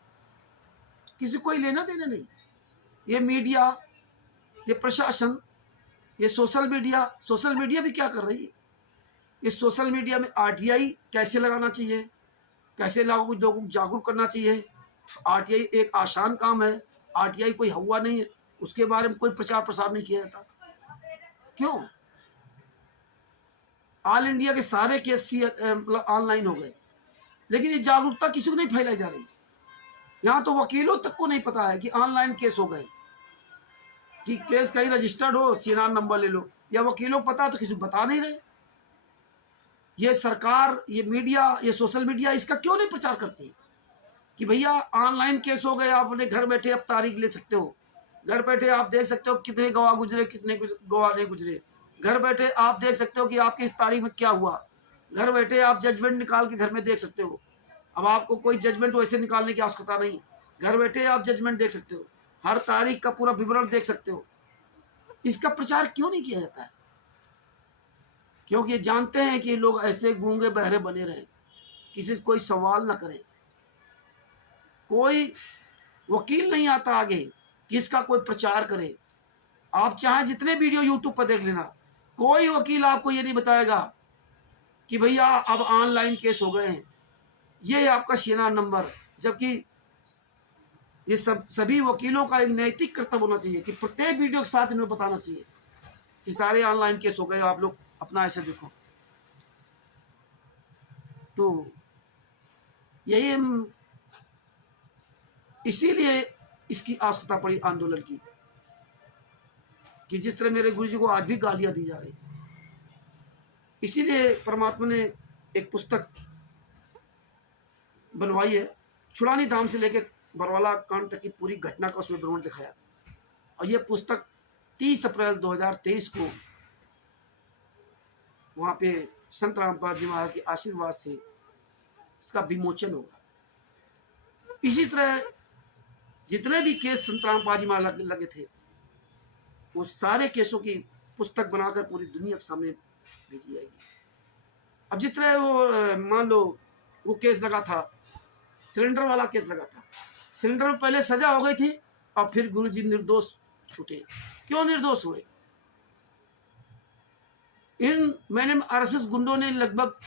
किसी कोई लेना देना नहीं। ये मीडिया, ये प्रशासन, ये सोशल मीडिया भी क्या कर रही है? इस सोशल मीडिया में आरटीआई कैसे लगाना चाहिए, कैसे लोगों को जागरूक करना चाहिए। आरटीआई एक आसान काम है, आरटीआई कोई हुआ नहीं है, उसके बारे में कोई प्रचार प्रसार नहीं किया जाता। क्यों? ऑल इंडिया के सारे केस ऑनलाइन हो गए, लेकिन ये जागरूकता किसी को नहीं फैलाई जा रही। यहाँ तो वकीलों तक को नहीं पता है कि ऑनलाइन केस हो गए, कि केस कहीं रजिस्टर्ड हो, सीएनआर नंबर ले लो, या वकीलों को पता तो किसी को बता नहीं रहे। ये सरकार, ये मीडिया, ये सोशल मीडिया इसका क्यों नहीं प्रचार करती कि भैया ऑनलाइन केस हो गए, आप अपने घर बैठे अब तारीख ले सकते हो, घर बैठे आप देख सकते हो कितने गवाह गुजरे, कितने गवाह नहीं गुजरे, घर बैठे आप देख सकते हो कि आपकी इस तारीख में क्या हुआ, घर बैठे आप जजमेंट निकाल के घर में देख सकते हो। अब आपको कोई जजमेंट वैसे निकालने की आवश्यकता नहीं, घर बैठे आप जजमेंट देख सकते हो, हर तारीख का पूरा विवरण देख सकते हो। इसका प्रचार क्यों नहीं किया जाता है? क्योंकि जानते हैं कि लोग ऐसे गूंगे बहरे बने रहे, किसी से कोई सवाल ना करे, कोई वकील नहीं आता आगे कि इसका कोई प्रचार करे। आप चाहे जितने वीडियो यूट्यूब पर देख लेना, कोई वकील आपको ये नहीं बताएगा कि भैया अब ऑनलाइन केस हो गए हैं, ये आपका सीएनआर नंबर। जबकि ये सभी वकीलों का एक नैतिक कर्तव्य होना चाहिए कि प्रत्येक वीडियो के साथ इन्हें बताना चाहिए कि सारे ऑनलाइन केस हो गए, आप लोग अपना ऐसे देखो। तो यही इसीलिए इसकी आवश्यकता पड़ी आंदोलन की, कि जिस तरह मेरे गुरुजी को आज भी गालियां दी जा रही, इसीलिए परमात्मा ने एक पुस्तक बनवाई है, छुड़ानी धाम से लेकर बरवाला कांड तक की पूरी घटना का उसमें विवरण दिखाया। और ये पुस्तक 30 अप्रैल 2023 को वहाँ पे संत रामपाल जी महाराज के आशीर्वाद से इसका विमोचन होगा। इसी तरह जितने भी केस संत रामपाल जी महाराज लगे थे, वो सारे केसों की पुस्तक बनाकर पूरी दुनिया के सामने भेजी जाएगी। अब जिस तरह वो मान लो वो केस लगा था, सिलेंडर वाला केस लगा था, सिलेंडर में पहले सजा हो गई थी और फिर गुरुजी निर्दोष छूटे। क्यों निर्दोष हुए? मैंने आरएसएस गुंडों ने लगभग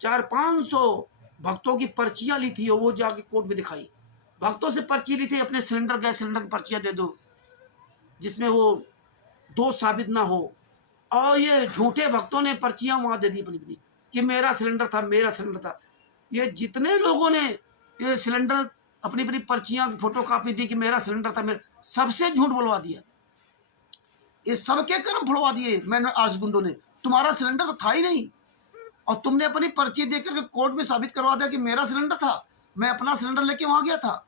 400-500 भक्तों की पर्चियां ली थी और वो जाके कोर्ट में दिखाई। भक्तों से पर्ची ली थी, अपने सिलेंडर गैस सिलेंडर की पर्चियां दे दो जिसमें वो दोष साबित ना हो, और ये झूठे भक्तों ने पर्चियां वहां दे दी अपनी कि मेरा सिलेंडर था, मेरा सिलेंडर था। ये जितने लोगों ने ये सिलेंडर अपनी अपनी पर्चियां फोटो कापी दी कि मेरा सिलेंडर था, मेरे सबसे झूठ बोलवा दिया। ये सबके कर्म फुड़वा दिए मैंने आज गुंडों ने, तुम्हारा सिलेंडर तो था ही नहीं, और तुमने अपनी पर्ची देकर के कोर्ट में साबित करवा दिया कि मेरा सिलेंडर था, मैं अपना सिलेंडर लेके वहां गया था।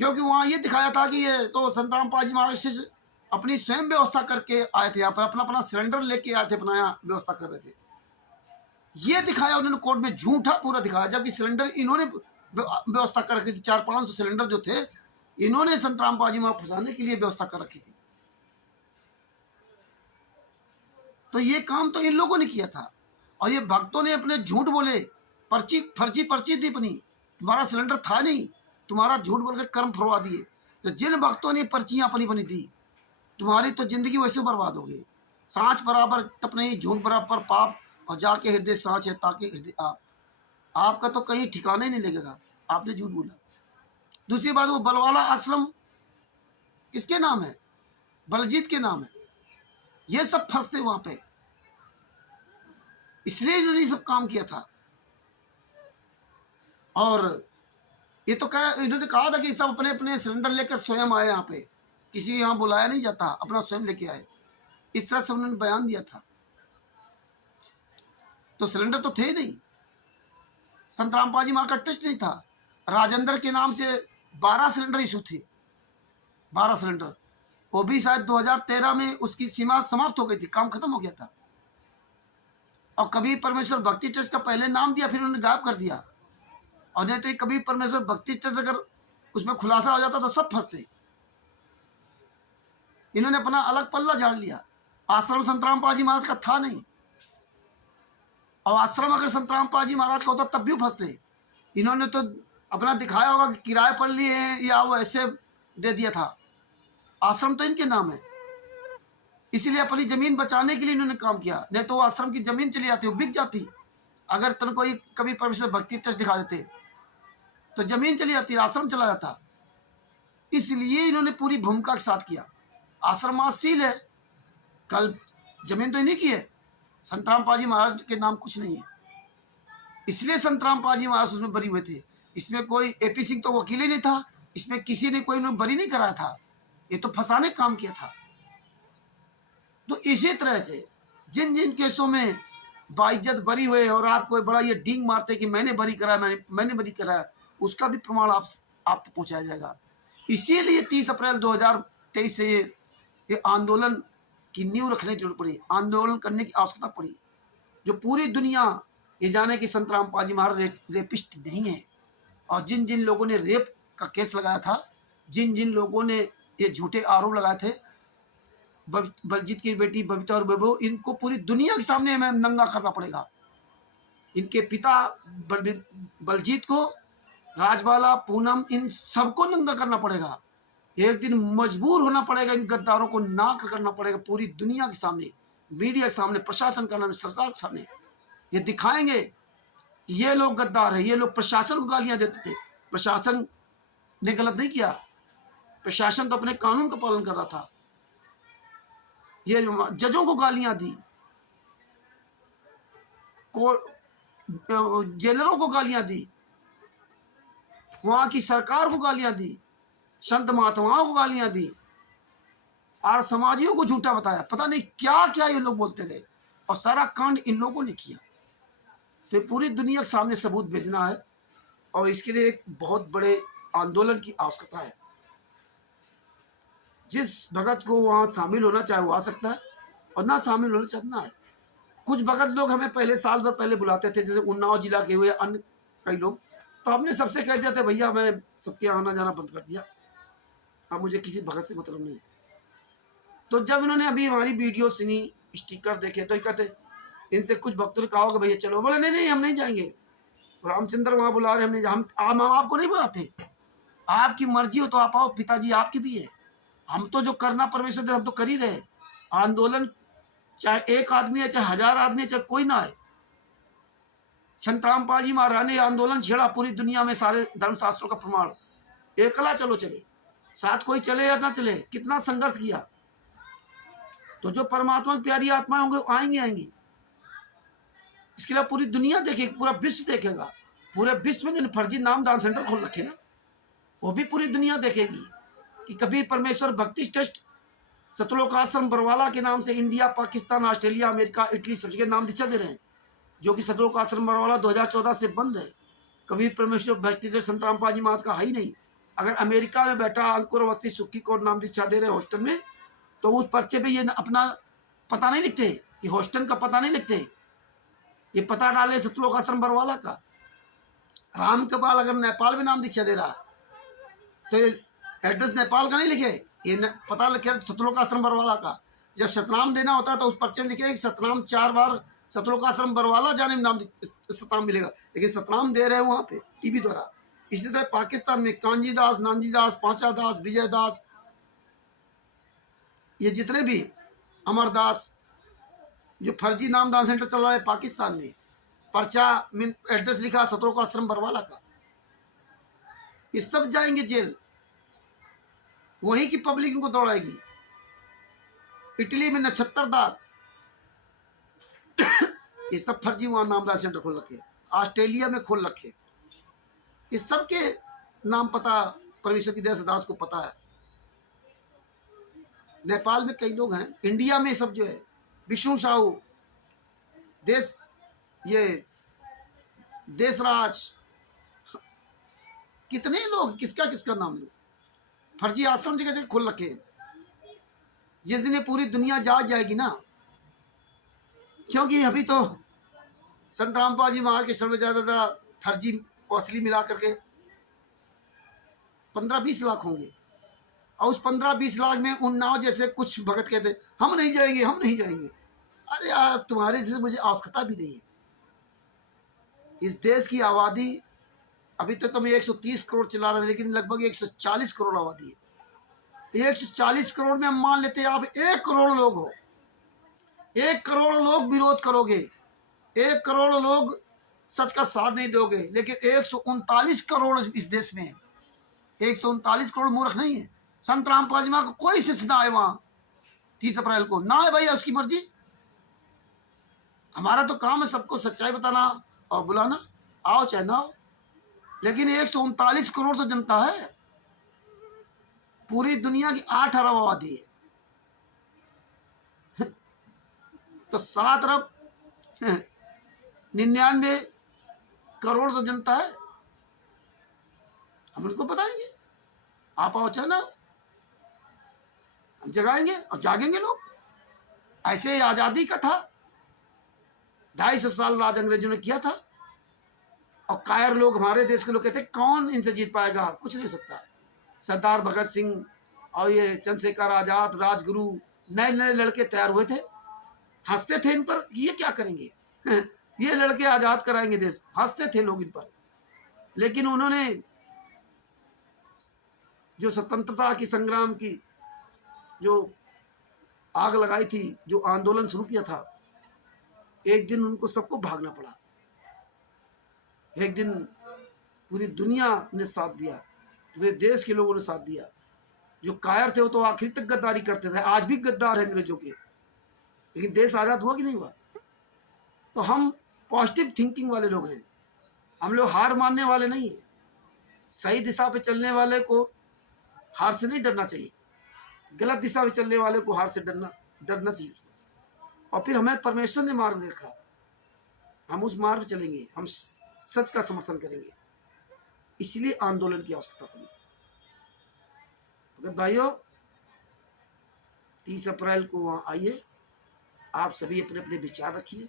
क्योंकि वहां ये दिखाया था कि ये तो संतराम पाजी महाराज अपनी स्वयं व्यवस्था करके आए थे, यहाँ पर अपना अपना सिलेंडर लेके आए थे, अपना यहाँ व्यवस्था कर रहे थे। ये दिखाया उन्होंने कोर्ट में, झूठा पूरा दिखाया, जबकि सिलेंडर इन्होंने व्यवस्था कर रखी थी। 400-500 सिलेंडर जो थे, इन्होंने संतराम पाजी महाराज फंसाने के लिए व्यवस्था कर रखी थी। तो ये काम तो इन लोगों ने किया था, और ये भक्तों ने अपने झूठ बोले, पर्ची फर्जी पर्ची दी अपनी, तुम्हारा सिलेंडर था नहीं, तुम्हारा झूठ बोल के कर्म फुड़वा दिए। तो जिन भक्तों ने पर्चियां अपनी अपनी दी, तुम्हारी तो जिंदगी वैसे बर्बाद हो गई। सांच बराबर तप नहीं, झूठ बराबर पाप, और जाके हृदय सांच है ताकि हृदय आप, आपका तो कहीं ठिकाना ही नहीं लगेगा, आपने झूठ बोला। दूसरी बात, वो बलवाला आश्रम किसके नाम है? बलजीत के नाम है। ये सब फंसते वहां पे, इसलिए इन्होंने सब काम किया था। और ये तो इन्होंने कहा था कि सब अपने अपने सिलेंडर लेकर स्वयं आए, यहाँ पे किसी यहाँ बुलाया नहीं जाता, अपना स्वयं लेके आए, इस तरह से उन्होंने बयान दिया था। तो सिलेंडर तो थे नहीं, संतराम पाजी महाराज का टेस्ट नहीं था। राजेंद्र के नाम से 12 सिलेंडर इशू थे, 12 सिलेंडर, वो भी शायद 2013 में उसकी सीमा समाप्त हो गई थी, काम खत्म हो गया था। और कभी परमेश्वर भक्ति ट्रस्ट का पहले नाम दिया, फिर उन्होंने गायब कर दिया। और नहीं तो कभी परमेश्वर भक्ति ट्रस्ट अगर उसमें खुलासा हो जाता तो सब फंसते। इन्होंने अपना अलग पल्ला झाड़ लिया। आश्रम संतराम पाजी महाराज का था नहीं, और आश्रम अगर संतराम पाजी महाराज का होता तब भी फंसते। इन्होंने तो अपना दिखाया होगा कि किराए पर लिए हैं या वो ऐसे दे दिया था। आश्रम तो इनके नाम है, इसीलिए अपनी जमीन बचाने के लिए इन्होंने काम किया, नहीं तो वो आश्रम की जमीन चली जाती, वो बिक जाती। अगर तुम कोई कभी परमेश्वर भक्ति ट्रस्ट दिखा देते तो जमीन चली जाती, आश्रम चला जाता। इसलिए इन्होंने पूरी भूमिका के साथ किया। आश्रम आज सील है, कल जमीन तो इन्हीं की है, संतराम पाजी महाराज के नाम कुछ नहीं है, इसलिए संतराम पाजी महाराज उसमें बरी हुए थे। इसमें कोई एपी सिंह तो वकील ही नहीं था, इसमें किसी ने कोई बरी नहीं कराया था, ये तो फंसाने का काम किया था। तो इसी तरह से जिन जिन केसों में बाइज्जत बरी हुए और आपको बड़ा ये डींग मारते कि मैंने बरी कराया, मैंने बरी कराया, उसका भी प्रमाण आप तक पहुंचाया जाएगा। इसीलिए 30 अप्रैल 2023 से ये आंदोलन की नींव रखने की जरूरत पड़ी, आंदोलन करने की आवश्यकता पड़ी, जो पूरी दुनिया ये जाने कि संतराम पाजी महाराज रेपिस्ट नहीं है। और जिन जिन लोगों ने रेप का केस लगाया था, जिन जिन लोगों ने ये झूठे आरोप लगाए थे, बलजीत की बेटी बबीता और बेबो, इनको पूरी दुनिया के सामने हमें नंगा करना पड़ेगा। इनके पिता बलजीत को, राजबाला, पूनम, इन सबको नंगा करना पड़ेगा। एक दिन मजबूर होना पड़ेगा, इन गद्दारों को नाक करना पड़ेगा पूरी दुनिया के सामने, मीडिया के सामने, प्रशासन का नाम, सरकार के सामने। ये दिखाएंगे ये लोग गद्दार है, ये लोग प्रशासन को गालियां देते थे। प्रशासन ने गलत नहीं किया, प्रशासन तो अपने कानून का पालन कर रहा था। ये जजों को गालियां दी, जेलरों को गालियां दी, वहां की सरकार को गालियां दी, संत महात्माओं को गालियां दी, और समाजियों को झूठा बताया, पता नहीं क्या क्या ये लोग बोलते रहे, और सारा कांड इन लोगों ने किया। तो पूरी दुनिया के सामने सबूत भेजना है, और इसके लिए एक बहुत बड़े आंदोलन की आवश्यकता है। जिस भगत को वहाँ शामिल होना चाहे वो आ सकता है, और ना शामिल होना चाहना है। कुछ भगत लोग हमें पहले साल भर पहले बुलाते थे, जैसे उन्नाव जिला के हुए अन्य कई लोग, तो हमने सबसे कह दिया था भैया मैं सबके आना जाना बंद कर दिया, अब मुझे किसी भगत से मतलब नहीं। तो जब इन्होंने अभी हमारी वीडियो सुनी, स्टिकर देखे, तो कहते इनसे कुछ भक्तों ने कहा होगा भैया चलो, बोले नहीं हम नहीं जाएंगे, रामचंद्र वहाँ बुला रहे, हम आपको नहीं बुलाते, आपकी मर्जी हो तो आप आओ, पिताजी आपकी भी है, हम तो जो करना परमेश्वर दे हम तो कर ही रहे। आंदोलन चाहे एक आदमी है, चाहे 1000 आदमी है, चाहे कोई ना है। संतराम पाजी महाराज ने आंदोलन छेड़ा, पूरी दुनिया में सारे धर्मशास्त्रों का प्रमाण। एकला चलो चले, साथ कोई चले या ना चले, कितना संघर्ष किया। तो जो परमात्मा की प्यारी आत्माएं होंगे आएंगी। इसके लिए पूरी दुनिया देखेगी, पूरा विश्व देखेगा। पूरे विश्व में फर्जी नामदान सेंटर खोल रखे ना, वो भी पूरी दुनिया देखेगी कि कबीर परमेश्वर भक्ति ट्रस्ट सतलोक आश्रम बरवाला के नाम से India, Pakistan, Australia, America, Italy सब जगह नाम दीक्षा दे रहे हैं, जो कि सतलोक आश्रम बरवाला 2014 से बंद है। कबीर परमेश्वर भक्ति ट्रस्ट संत रामपाल जी महाराज का है ही नहीं। अगर अमेरिका में बैठा अंकुर अवस्थी सुक्की को नाम दीक्षा दे रहे हैं हॉस्टल में, तो उस पर्चे पे ये अपना पता नहीं लिखते, ये हॉस्टल का पता नहीं लिखते, ये पता डाले सतलोक आश्रम बरवाला का। राम कपाल अगर नेपाल में नाम दीक्षा दे रहा है तो ये एड्रेस नेपाल का नहीं लिखे, ये पता लिखे सतलोक आश्रम बरवाला का। जब सतनाम देना होता है तो उस पर्चे में लिखे सतनाम 4 बार सतलोक आश्रम बरवाला जाने में नाम सतनाम मिलेगा, लेकिन सतनाम दे रहे हैं वहाँ पे टीवी द्वारा। इसी तरह पाकिस्तान में कांजी दास, नानजी दास, पांचा दास, विजय दास, ये जितने भी अमरदास, जो फर्जी नामदान सेंटर चल रहा है पाकिस्तान में, पर्चा में एड्रेस लिखा सतलोक आश्रम बरवाला का, ये सब जाएंगे जेल, वहीं की पब्लिक इनको दौड़ाएगी। इटली में नक्षत्र दास, ये सब फर्जी वहां नामदान सेंटर खोल रखे, ऑस्ट्रेलिया में खोल रखे, इस सब के नाम पता परमेश्वर की दया से दास को पता है। नेपाल में कई लोग हैं, इंडिया में सब जो है विष्णु साहू, देश ये देशराज, कितने लोग, किसका किसका नाम लो, फर्जी आश्रम जगह जगह खोल रखे। जिस दिन ये पूरी दुनिया जाग जाएगी ना, क्योंकि अभी तो संत रामपाल जी महाराज के सर्वे ज्यादा फर्जी असली मिला करके 15-20 लाख होंगे, और उस 15-20 लाख में उन्नाव जैसे कुछ भगत कहते हम नहीं जाएंगे, हम नहीं जाएंगे। अरे यार, तुम्हारे से मुझे आवश्यकता भी नहीं है। इस देश की आबादी अभी तो तुम्हें 130 करोड़ चला रहे हैं, लेकिन लगभग 140 करोड़ आबादी है। 140 करोड़ में हम मान लेते हैं आप 1 करोड़ लोग हो, 1 करोड़ लोग विरोध करोगे, 1 करोड़ लोग सच का साथ नहीं दोगे, लेकिन 139 करोड़ इस देश में है। 139 करोड़ मूर्ख नहीं है। संत रामपाल जी महाराज को कोई शिष्य ना आए वहां 30 अप्रैल को, ना आए भाई, उसकी मर्जी। हमारा तो काम है सबको सच्चाई बताना और बुलाना, आओ चाहे ना आओ, लेकिन 139 करोड़ तो जनता है, पूरी दुनिया की 8 अरब आबादी है तो 7 अरब 99 करोड़ तो जनता है, हम उनको बताएंगे, आप आओ चाहे ना, हम जगाएंगे और जागेंगे लोग। ऐसे ही आजादी का था, 250 साल राज अंग्रेजों ने किया था, और कायर लोग, हमारे देश के लोग कहते कौन इनसे जीत पाएगा, कुछ नहीं हो सकता। सरदार भगत सिंह और ये चंद्रशेखर आजाद, राजगुरु, नए नए लड़के तैयार हुए थे, हंसते थे इन पर, ये क्या करेंगे ये लड़के आजाद कराएंगे देश, हंसते थे लोग इन पर। लेकिन उन्होंने जो स्वतंत्रता की संग्राम की जो आग लगाई थी, जो आंदोलन शुरू किया था, एक दिन उनको सबको भागना पड़ा। एक दिन पूरी दुनिया ने साथ दिया, पूरे देश के लोगों ने साथ दिया। जो कायर थे वो तो आखिर तक गद्दारी करते थे, आज भी गद्दार है अंग्रेजों के, लेकिन देश आजाद हुआ कि नहीं हुआ। तो हम पॉजिटिव थिंकिंग वाले लोग हैं, हम लोग हार मानने वाले नहीं हैं। सही दिशा पे चलने वाले को हार से नहीं डरना चाहिए, गलत दिशा में चलने वाले को हार से डरना चाहिए। और फिर हमें परमेश्वर ने मार्ग देखा, हम उस मार्ग पर चलेंगे, हम सच का समर्थन करेंगे, इसलिए आंदोलन की आवश्यकता पड़ी। अगर भाइयों 30 अप्रैल को वहाँ आइए, आप सभी अपने अपने विचार रखिए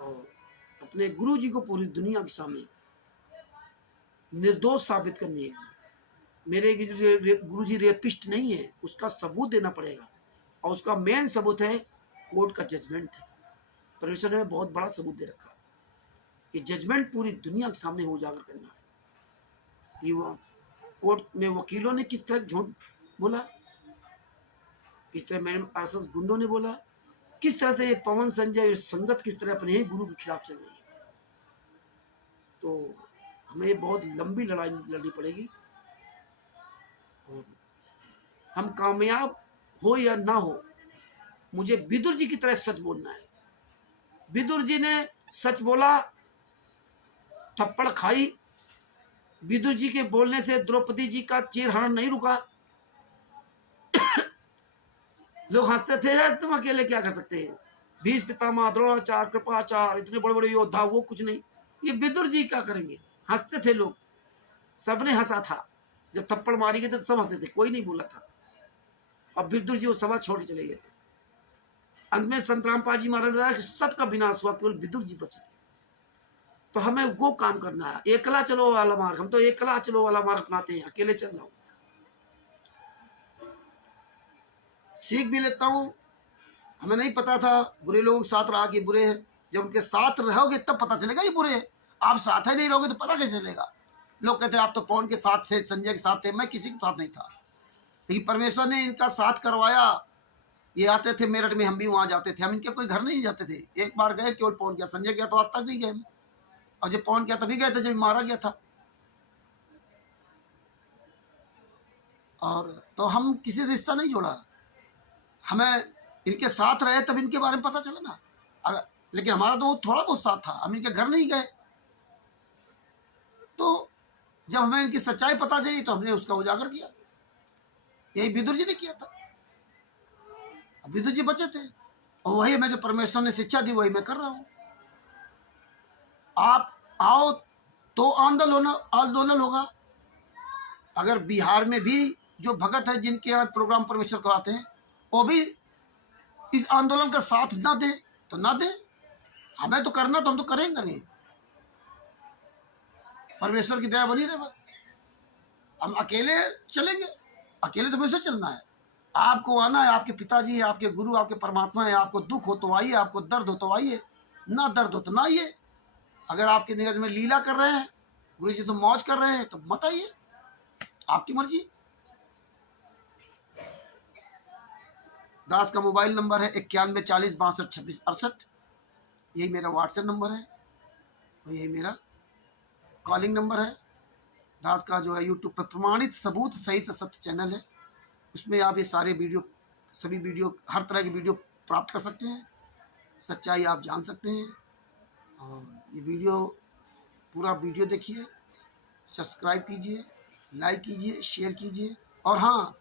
और अपने गुरु जी को पूरी दुनिया के सामने निर्दोष साबित करने है। मेरे गुरु जी रेपिस्ट नहीं है, उसका सबूत देना पड़ेगा, और उसका मेन सबूत है कोर्ट का जजमेंट है। परमेश्वर ने बहुत बड़ा सबूत दे रखा, ये जजमेंट पूरी दुनिया के सामने उजागर करना है कि वो कोर्ट में वकीलों ने किस तरह झूठ बोला, किस तरह मैडम आरएसएस गुंडों ने बोला, किस तरह से पवन संजय और संगत किस तरह अपने ही गुरु के खिलाफ चल रही है। तो हमें बहुत लंबी लड़ाई लड़नी पड़ेगी, और हम कामयाब हो या ना हो, मुझे विदुर जी की तरह सच बोलना है। विदुर जी ने सच बोला थप्पड़ खाई। विदुर जी के बोलने से द्रौपदी जी का चीरहरण नहीं रुका। लोग हंसते थे, यार तुम अकेले क्या कर सकते हैं, भीष्म पितामह द्रोणाचार्य कृपाचार्य इतने बड़े बड़े योद्धा, वो कुछ नहीं, ये विदुर जी क्या करेंगे। हंसते थे लोग, सबने हंसा था। जब थप्पड़ मारी गई तो सब हंसे थे, कोई नहीं बोला था। अब विदुर जी वो सभा छोड़ के चले गए। अंत में संत रामपाल जी महाराज ने कि सबका विनाश हुआ, केवल विदुर जी बचे। तो हमें वो काम करना है, एकला चलो वाला मार्ग। हम तो एकला चलो वाला मार्ग अपनाते हैं, अकेले चल रहा हूं। सीख भी लेता हूँ। हमें नहीं पता था बुरे लोगों के साथ रहा कि बुरे हैं। जब उनके साथ रहोगे तब पता चलेगा ये बुरे हैं। आप साथ ही नहीं रहोगे तो पता कैसे चलेगा। लोग कहते हैं आप तो पवन के साथ थे, संजय के साथ थे। मैं किसी के साथ नहीं था, लेकिन परमेश्वर ने इनका साथ करवाया। ये आते थे मेरठ में, हम भी वहां जाते थे। हम इनके कोई घर नहीं जाते थे। एक बार गए केवल पवन गया, संजय गया तो आज तक नहीं गए। और जब पवन गया तभी गए थे जब मारा गया था। और तो हम किसी से रिश्ता नहीं जोड़ा। हमें इनके साथ रहे तब इनके बारे में पता चला ना। अगर लेकिन हमारा तो वो थोड़ा बहुत साथ था, हम इनके घर नहीं गए। तो जब हमें इनकी सच्चाई पता चली तो हमने उसका उजागर किया। यही विदुर जी ने किया था। विदुर जी बचे थे, और वही मैं जो परमेश्वर ने शिक्षा दी वही मैं कर रहा हूं। आप आओ तो आंदोलन होगा। अगर बिहार में भी जो भगत है जिनके यहाँ प्रोग्राम परमेश्वर कराते हैं, वो भी इस आंदोलन का साथ ना दे तो ना दे। हमें तो करना, तो हम तो करेंगे नहीं। परमेश्वर की दया बनी रहे बस। हम अकेले चलेंगे, अकेले तो वैसे चलना है। आपको आना है, आपके पिताजी है, आपके गुरु, आपके परमात्मा है। आपको दुख हो तो आइए, आपको दर्द हो तो आइए, ना दर्द हो तो ना आइए। अगर आपके निगत में लीला कर रहे हैं गुरु जी, तो मौज कर रहे हैं तो मत आइए, आपकी मर्जी। दास का मोबाइल नंबर है 9140622668। यही मेरा व्हाट्सएप नंबर है और यही मेरा कॉलिंग नंबर है। दास का जो है यूट्यूब पर प्रमाणित सबूत सहित सत्य चैनल है, उसमें आप ये सारे वीडियो, सभी वीडियो, हर तरह की वीडियो प्राप्त कर सकते हैं। सच्चाई आप जान सकते हैं। और ये वीडियो, पूरा वीडियो देखिए, सब्सक्राइब कीजिए, लाइक कीजिए, शेयर कीजिए। और हाँ,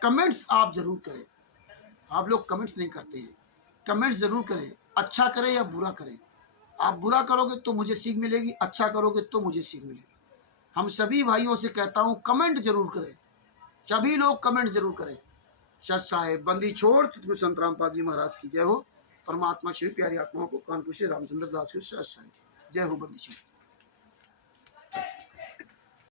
कमेंट्स आप ज़रूर करें। आप लोग कमेंट्स नहीं करते हैं, कमेंट्स ज़रूर करें। अच्छा करें या बुरा करें। आप बुरा करोगे तो मुझे सीख मिलेगी, अच्छा करोगे तो मुझे सीख मिलेगी। हम सभी भाइयों से कहता हूँ कमेंट जरूर करें, सभी लोग कमेंट जरूर करें। सच साहेब बंदी छोड़ सतगुरु संत रामपाल जी महाराज की जय हो। परमात्मा श्री प्यारी आत्माओं को कानपुर से रामचंद्र दास के सच साहेब जय हो। बंदी छोड़।